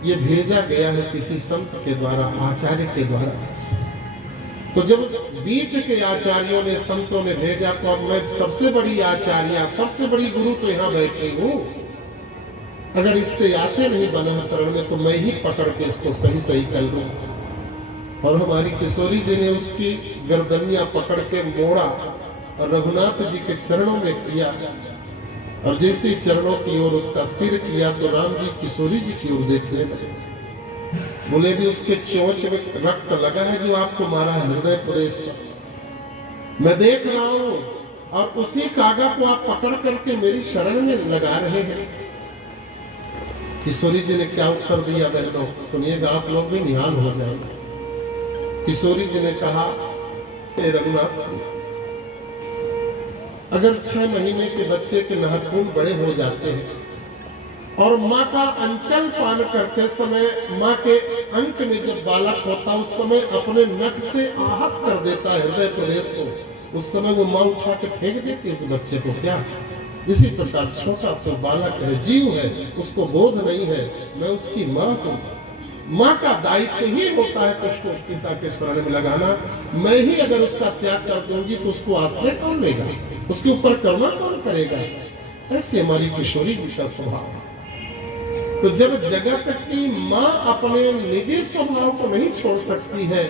ये भेजा गया है किसी संत के द्वारा, आचार्य के द्वारा। तो जब बीच के आचार्यों ने, संतों ने भेजा, तो अब मैं सबसे बड़ी आचार्य, सबसे बड़ी गुरु तो यहाँ बैठी हूँ, अगर इससे आते नहीं बना शरण में तो मैं ही पकड़ के इसको सही कर दूं। और हमारी किशोरी जी ने उसकी गर्दनियां पकड़ के मोड़ा और रघुनाथ जी के चरणों में किया, और जैसे चरणों की ओर उसका सिर किया तो राम जी किशोरी जी की ओर देखने लगे। बोले भी उसके चोंच में रक्त लगा है जो आपको मारा है हृदय प्रदेश पर, मैं देख रहा हूं, और उसी कागा को आप पकड़ करके मेरी शरण में लगा रहे हैं। किशोरी जी ने क्या उत्तर दिया बहनों, सुनिएगा, आप लोग भी निहाल हो जाएंगे। किशोरी जी ने कहा, हे रघुनाथ, अगर 6 महीने के बच्चे के नाखून बड़े हो जाते हैं और माँ का अंचल पान करते समय, माँ के अंक में जब बालक होता उस समय अपने नख से आहत कर देता है हृदय प्रदेश को, उस समय वो माँ उठा के फेंक देती है उस बच्चे को। क्या इसी प्रकार छोटा सा बालक है, जीव है, उसको बोध नहीं है, मैं उसकी माँ हूँ। माँ का दायित्व ही होता है कि उसको पिता के शरण में लगाना। मैं ही अगर उसका त्याग कर दूंगी तो उसको आश्रय कौन लेगा, उसके ऊपर करुणा कौन करेगा। ऐसे हमारी किशोरी जी का स्वभाव। तो जब जगत की माँ अपने निजी स्वभाव को नहीं छोड़ सकती है,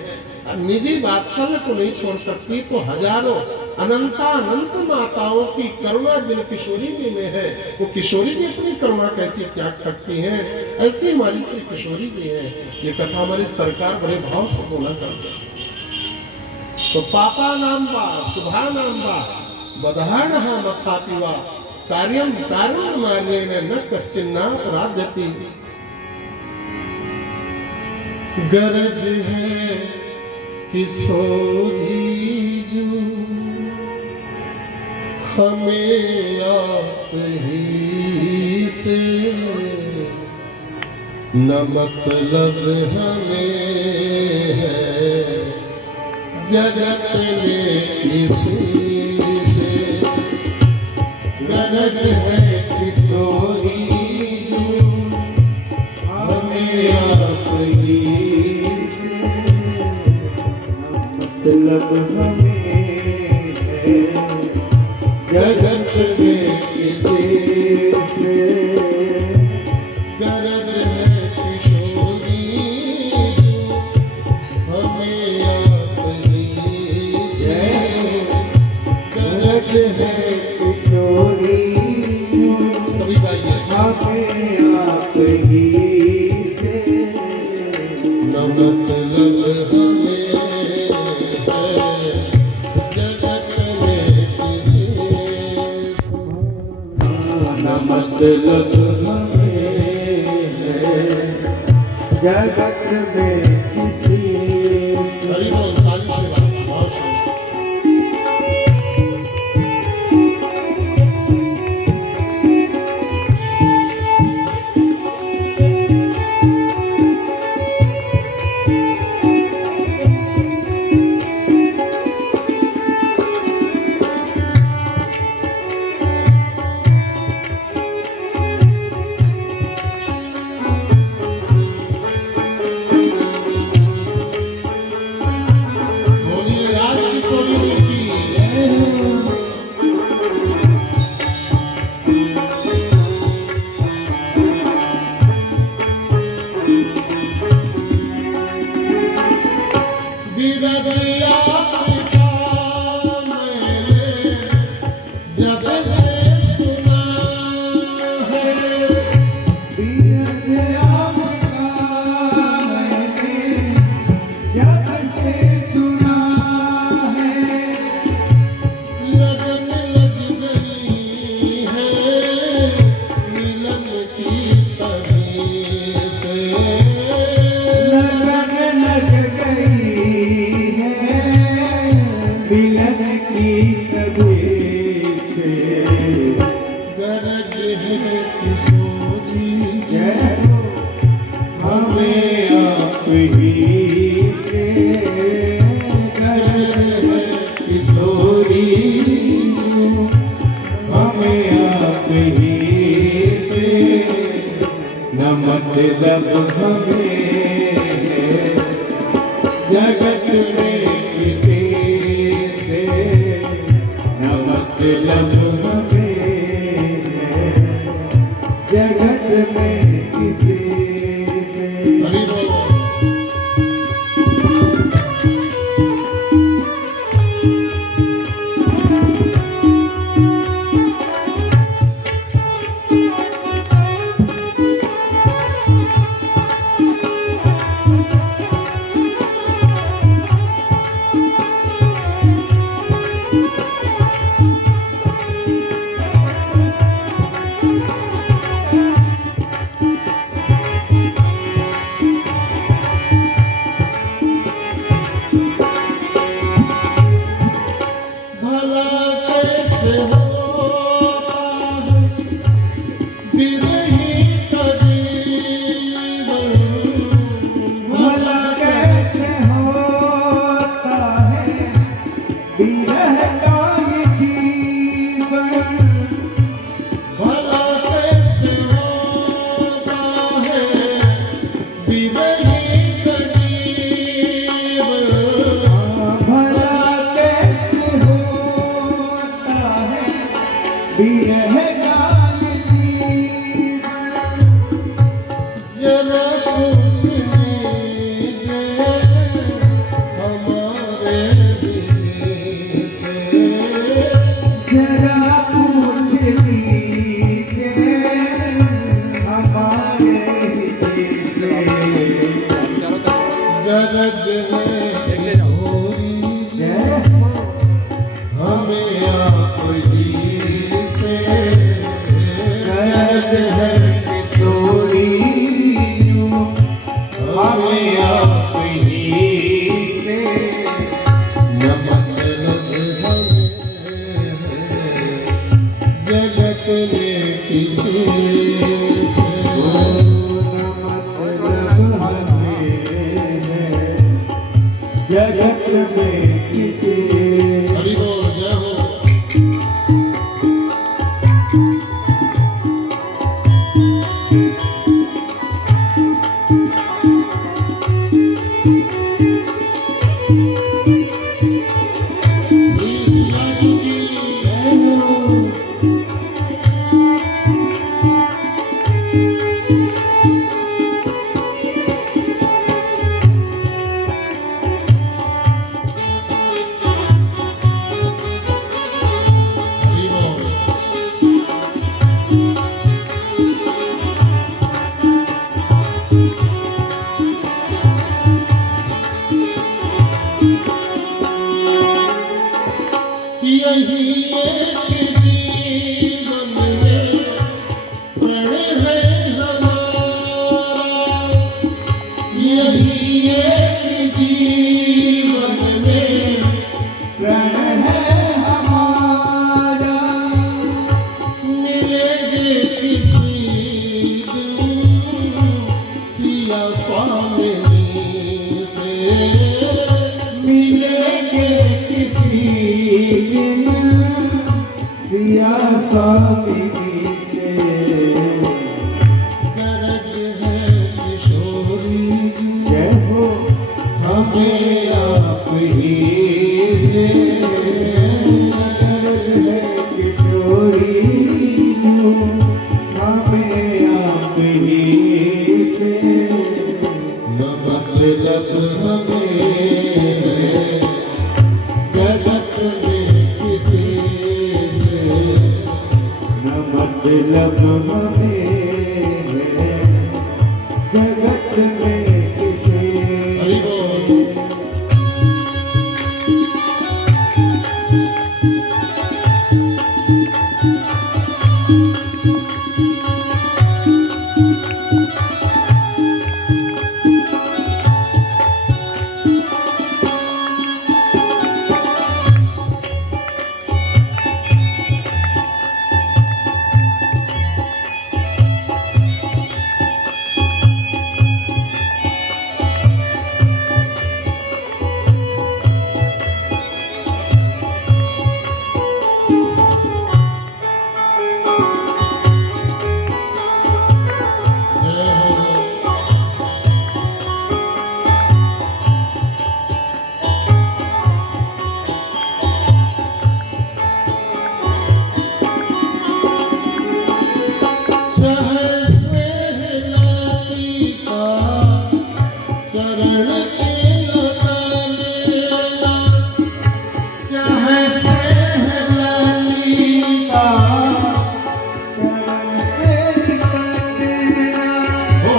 निजी वात्सल्य को नहीं छोड़ सकती, तो हजारों अनंत माताओं की करुणा जिन किशोरी जी में है, वो किशोरी जी अपनी करुणा कैसी त्याग सकती हैं? ऐसी हमारी श्री किशोरी जी हैं। ये कथा हमारी सरकार बड़े भाव से बोला करते हैं। तो पापा नाम वा शुभा नाम वा बदहाण मथापिवा कार्यम कारुण्य मार्गेण न कश्चिन्नापराध्यति। गरज है किशोरी जू हमें आप ही से, न मतलब हमें है जगत में किसी से। गरज है किशोरी जू हमें आप ही से, मतलब हमें है जगत में किसी से। गरज है किशोरी जू हमें आप ही से। गरज है किशोरी सभी गाइए। हमें आप ही से, न मतलब हमें है जगत में किसी से। न मतलब हमें है जगत में किसी से। हरि बोल, काली श्री बहुत शुभ। बोलिए राज किशोरी जी की जय हो। बिरबिया का मैंने जब से सुना है, बीरज आपका मैंने जब से सुना है। लगन लग गई है मिलन की तभी से। लगन लग गई है मिलन की तभी से। गरज है किशोरी जय हो हमें आप ही से। गरज है किशोरी हमें आप ही से, न मतलब हमें है जगत में किसी से। न मतलब हमें है जगत में किसी से। हरि बोल। हरि बोल। यही एक जीवन में प्रण है हमारा, यही एक जीवन में प्रण है हमारा, मिलेंगे किसी दिन सिया स्वामिनी से, मिलेंगे किसी दिन सिया स्वामिनी से। गरज है किशोरी जी, जय हो हमें आप ही से, है किशोरी जो हमें आप ही से। न मतलब हमें है जगत में किसी से, न मतलब हमें है जगत में किसी। हरि बोल। जय हो। चाहे स्नेह लाती का चरण के लगाना, चाहे स्नेह लाती का हो,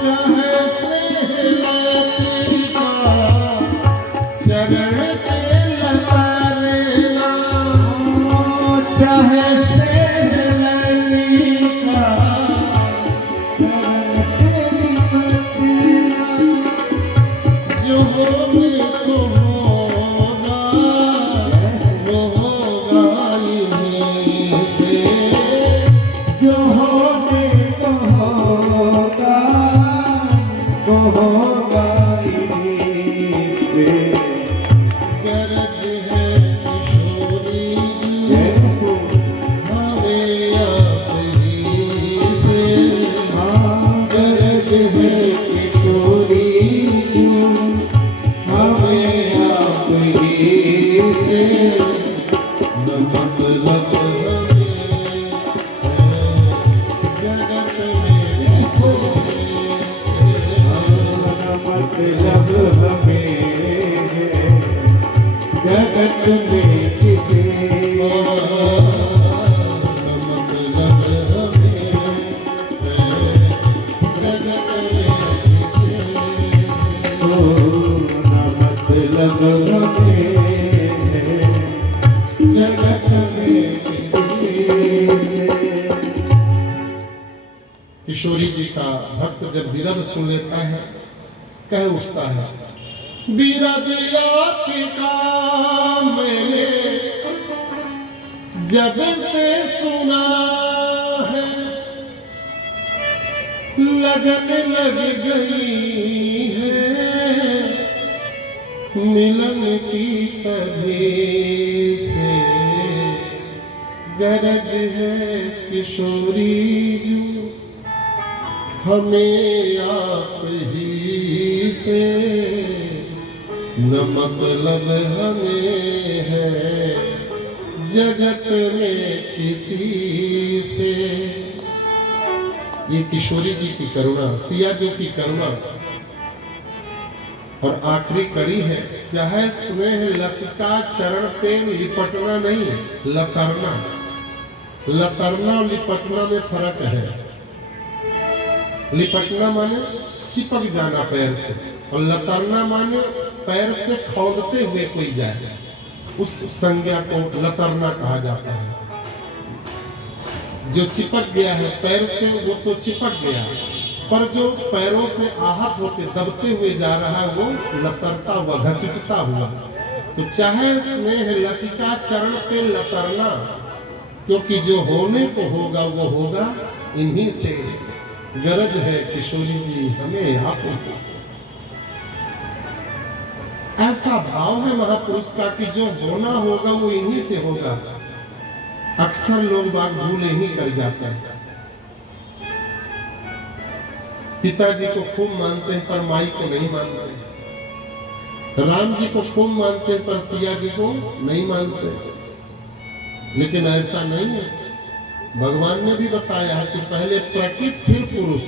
चाहे स्नेह लाती का चरण के लगाना, चाहे स्नेह लाती का जो होने को होगा वो होगा इन्हीं से, जो होने को होगा वो होगा इन्हीं से। गरज है किशोरी जी, जय हो हमें आप ही से, हाँ गरज है किशोरी जी, हमें आप ही से, न मतलब हमें है जगत में किसी से। मतलब हमें है जगत में किसी। मतलब हमें है जगत में किसी से। किशोरी जी का भक्त जब विरह सुन लेता है, कह उठता है, विरह के काम मैंने जब से सुना है, लगन लग गई है मिलन की तभी से। गरज है किशोरी जो हमें आप ही से, न मतलब हमें है जगत में किसी से। ये किशोरी जी की करुणा, सिया जी की करुणा। और आखिरी कड़ी है, चाहे स्नेह लतिका चरण पे लिपटना नहीं, लतरना। लतरना और लिपटना में फर्क है। लिपटना माने चिपक जाना पैर से, और लतरना माने पैर से खोदते हुए कोई जाए, उस संज्ञा को लतरना कहा जाता है। जो चिपक गया है पैर से वो तो चिपक गया, पर जो पैरों से आहत होते दबते हुए जा रहा है वो लतरता हुआ, घसीटता हुआ। तो चाहे स्नेह लतिका चरण पे लतरना, क्योंकि जो होने को होगा वो होगा इन्हीं से। गरज है किशोरी जी हमें आपको से। ऐसा भाव है महापुरुष का कि जो होना होगा वो इन्हीं से होगा। अक्सर लोग बात भूल ही कर जाते हैं। पिताजी को खूब मानते हैं पर माई को नहीं मानते। राम जी को खूब मानते हैं पर सिया जी को नहीं मानते। लेकिन ऐसा नहीं है। भगवान ने भी बताया है कि पहले प्रकृति फिर पुरुष।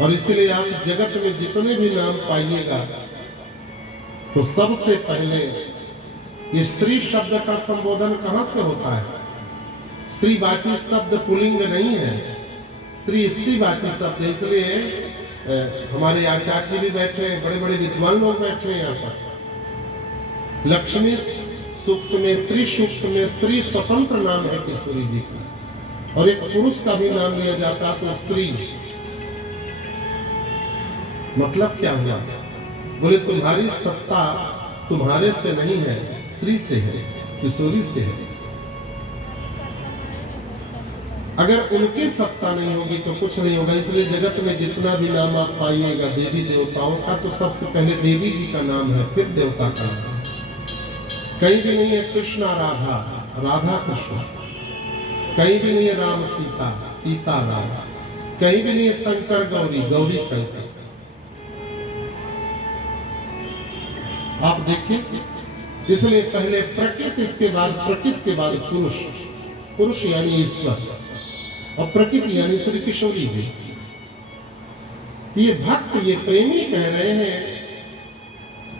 और इसलिए आप जगत में जितने भी नाम पाइएगा तो सबसे पहले ये श्री शब्द का संबोधन कहां से होता है? स्त्रीवाची शब्द पुल्लिंग नहीं है, स्त्री स्त्रीवाची शब्द। इसलिए हमारे आचार्य भी बैठे हैं, बड़े बड़े विद्वान लोग बैठे हैं यहाँ पर। लक्ष्मी सूक्त में, स्त्री सूक्त में स्त्री स्वतंत्र नाम है किशोरी जी का। और एक पुरुष का भी नाम लिया जाता तो स्त्री। मतलब क्या हुआ? बोले तुम्हारी सत्ता तुम्हारे से नहीं है, स्त्री से है, किशोरी से है। अगर उनकी सत्ता नहीं होगी तो कुछ नहीं होगा। इसलिए जगत में जितना भी नाम आप पाइएगा देवी देवताओं का, तो सबसे पहले देवी जी का नाम है, फिर देवता का नाम। कहीं भी नहीं है कृष्णा राधा, राधा कृष्ण। कहीं भी नहीं है राम सीता, सीता राम। कहीं भी नहीं है शंकर गौरी, गौरी शंकर। आप देखिए, इसलिए पहले प्रकृति, इसके बाद प्रकृति के बाद पुरुष। पुरुष यानी ईश्वर और प्रकृति यानी श्री किशोरी जी। ये भक्त, ये प्रेमी कह रहे हैं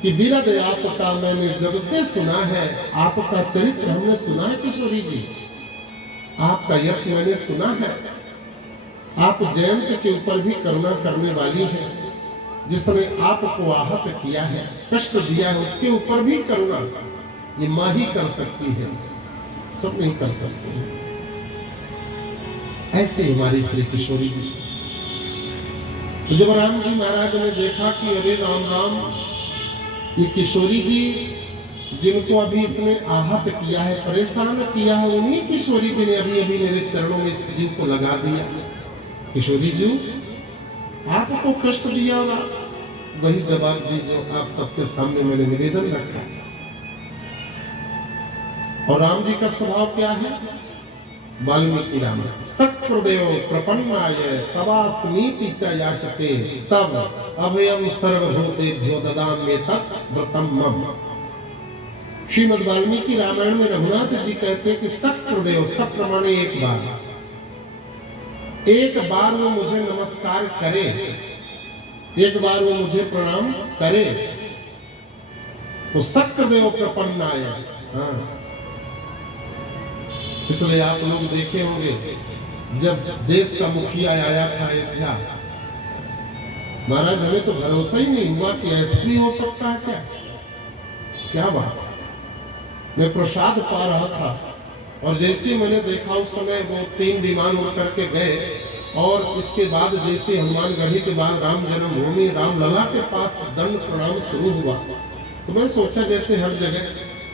कि विरद आपका मैंने जब से सुना है, आपका चरित्र हमने सुना है किशोरी जी, आपका यश मैंने सुना है। आप जयंत के ऊपर भी करुणा करने वाली हैं। जिसने आपको आहत किया है, कष्ट दिया है, उसके ऊपर भी करुणा ये माँ ही कर सकती है, सब नहीं कर सकते हैं। ऐसे हमारी श्री किशोरी जी। तो जब राम जी महाराज ने देखा कि अरे राम राम, ये किशोरी जी जिनको अभी इसने आहत किया है, परेशान किया है, उन्हीं किशोरी जी ने अभी अभी मेरे चरणों में इस जीव को लगा दिया। किशोरी जी आपको कष्ट दिया होगा, वही जवाब दी जो आप सबके सामने मैंने निवेदन रखा। और राम जी का स्वभाव क्या है? वाल्मीकि राम सकृदेव प्रपन्नाय तवास्मीति च याचते तब अभयम सर्वभूतेभ्यो ददाम्ये तत् व्रतम मम। श्रीमद् वाल्मीकि रामायण में रघुनाथ जी कहते हैं कि सकृदेव, सक्र माने एक बार, एक बार वो मुझे नमस्कार करे, एक बार वो मुझे प्रणाम करे, तो सक्रदेव प्रपन्नाय। हाँ, इसलिए आप लोग देखे होंगे जब देश का मुखिया आया था अयोध्या, महाराज हमें तो भरोसा ही नहीं हुआ कि एसपी हो सकता है क्या। क्या बात है। मैं प्रसाद पा रहा था और जैसे मैंने देखा उस समय वो 3 विमान उड़ करके गए, और इसके बाद जैसे हनुमानगढ़ी के बाद राम जन्मभूमि रामलला के पास दंड प्रणाम शुरू हुआ, तो मैं सोचा जैसे हर जगह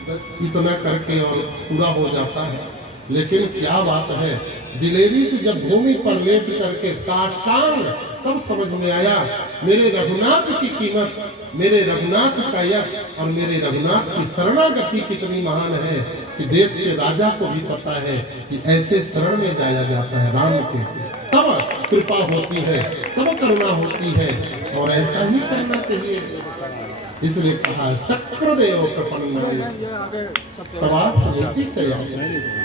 बस इतना करके और पूरा हो जाता है। लेकिन क्या बात है, दिलेरी से जब भूमि पर लेट करके साष्टांग, तब समझ में आया मेरे रघुनाथ की कीमत, मेरे रघुनाथ का यश और मेरे रघुनाथ की शरणागति कितनी महान है कि देश के राजा को भी पता है कि ऐसे शरण में जाया जाता है राम के, तब कृपा होती है, तब करुणा होती है, और ऐसा ही करना चाहिए। इसलिए कहा सक्रदेव प्रपन्नाय तवास्मीति च याचते।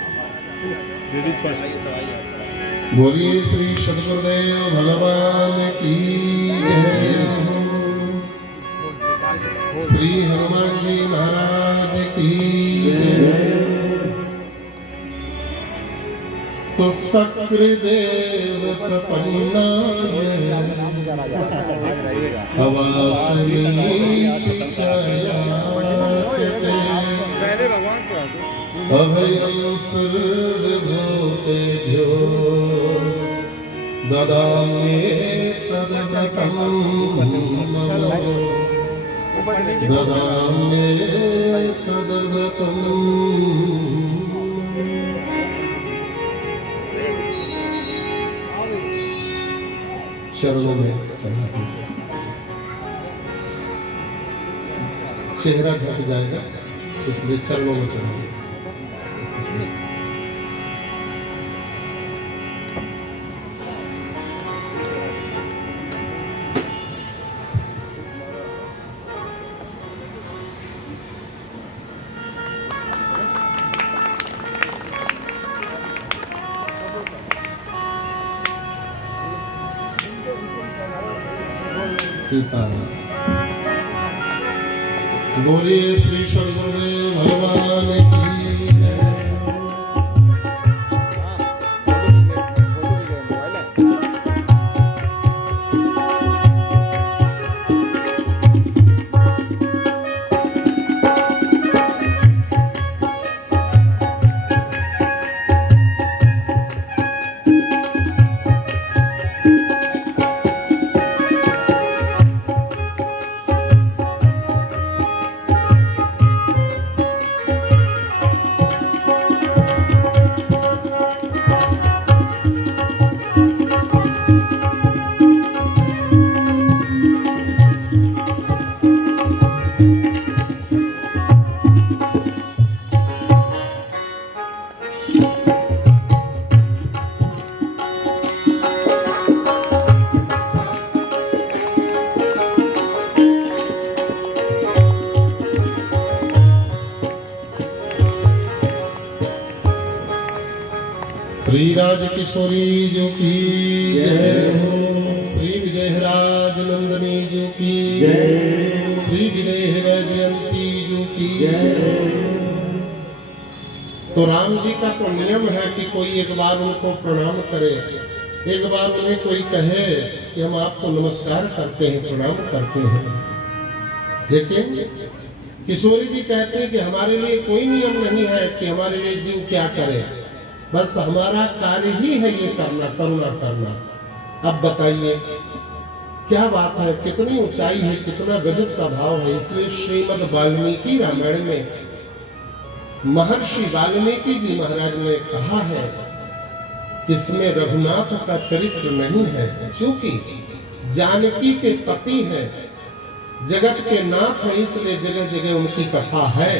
बोलिए श्री सदगुरुदेव भगवान की जय। श्री हनुमान जी महाराज की जय। तो सक्रदेव प्रपन्ना अभयं सर्वभूतेभ्यो ददामि तद्गतं ददामि तद्गतं। चरणों में चढ़ा दीजिए, चेहरा ढक जाएगा इसलिए चरणों में चढ़ा। बोलिए श्री सदगुरुदेव भगवान की जय। श्री राज किशोरी जी की जय हो। श्री विदेहराज नंदनी जी की जय। श्री विदेह जयंती जी की जय। तो राम जी का तो नियम है कि कोई एक बार उनको प्रणाम करे, एक बार उन्हें कोई कहे कि हम आपको नमस्कार करते हैं, प्रणाम करते हैं। लेकिन किशोरी जी कहते हैं कि हमारे लिए कोई नियम नहीं है कि हमारे लिए जीव क्या करे, बस हमारा कार्य ही है ये करना, करुणा करना। अब बताइए क्या बात है, कितनी ऊंचाई है, कितना गजब का भाव है। इसलिए श्रीमद् वाल्मीकि रामायण में महर्षि वाल्मीकि जी महाराज ने कहा है इसमें रघुनाथ का चरित्र नहीं है, क्योंकि जानकी के पति है, जगत के नाथ है, इसलिए जगह जगह उनकी कथा है।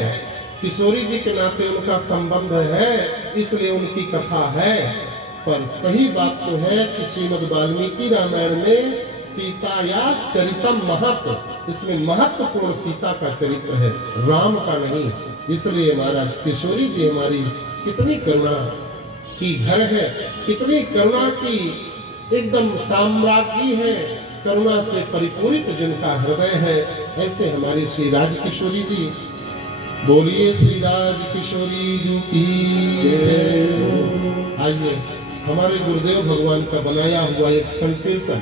किशोरी जी के नाते उनका संबंध है, इसलिए उनकी कथा है। पर सही बात तो है कि श्रीमद् वाल्मीकि रामायण में सीतायास चरितम महत्व, इसमें महत्वपूर्ण सीता का चरित्र है, राम का नहीं। इसलिए महाराज किशोरी जी हमारी कितनी करुणा की घर है, कितनी करुणा की एकदम साम्राज्ञी है, करुणा से परिपूरित जिनका हृदय है, ऐसे हमारी श्री राज किशोरी जी। बोलिए श्री राज किशोरी जी की जय। आइए हमारे गुरुदेव भगवान का बनाया हुआ एक संकीर्तन।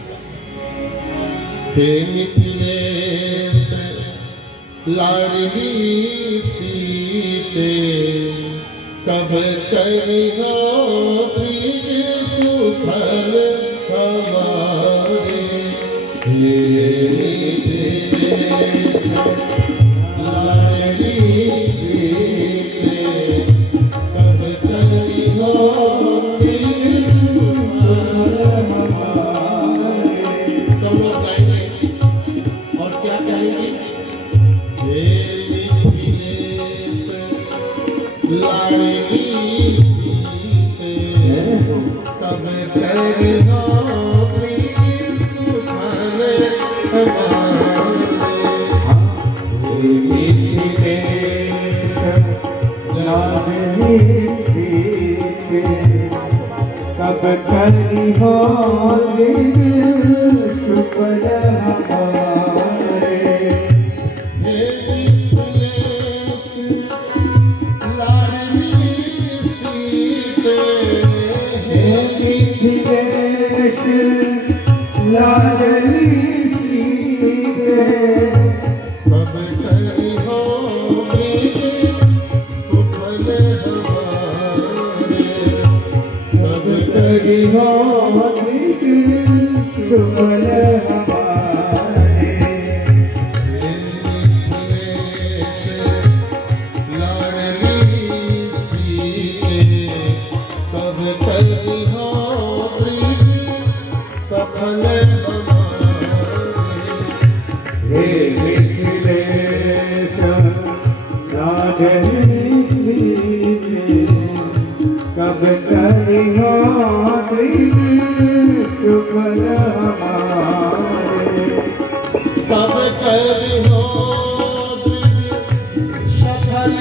हे मिथिलेश लाडली सीते, कब करिहो प्रिय सुफल हमारे। हे मिथिलेश लाडली सीते, कब करिहो प्रिय सुफल हमारे। सब लोग गाएंगे और क्या कहेंगे? हे मिथिलेश लाडली सीते, कब करी हो दिन शुक्ल हमारे। हे मिथिलेश लाडली सीते, हे मिथिलेश लाडली सीते, कब करी हो सुफल हमारे, कब करी हो शुक्ल हमारे। हे मिथिलेश लाडली सीते, कब करी हो सफल हमारे। हे मिथिलेश लाडली सीते, कब करी हो शुक्ल हमारे। कब करी हो सफल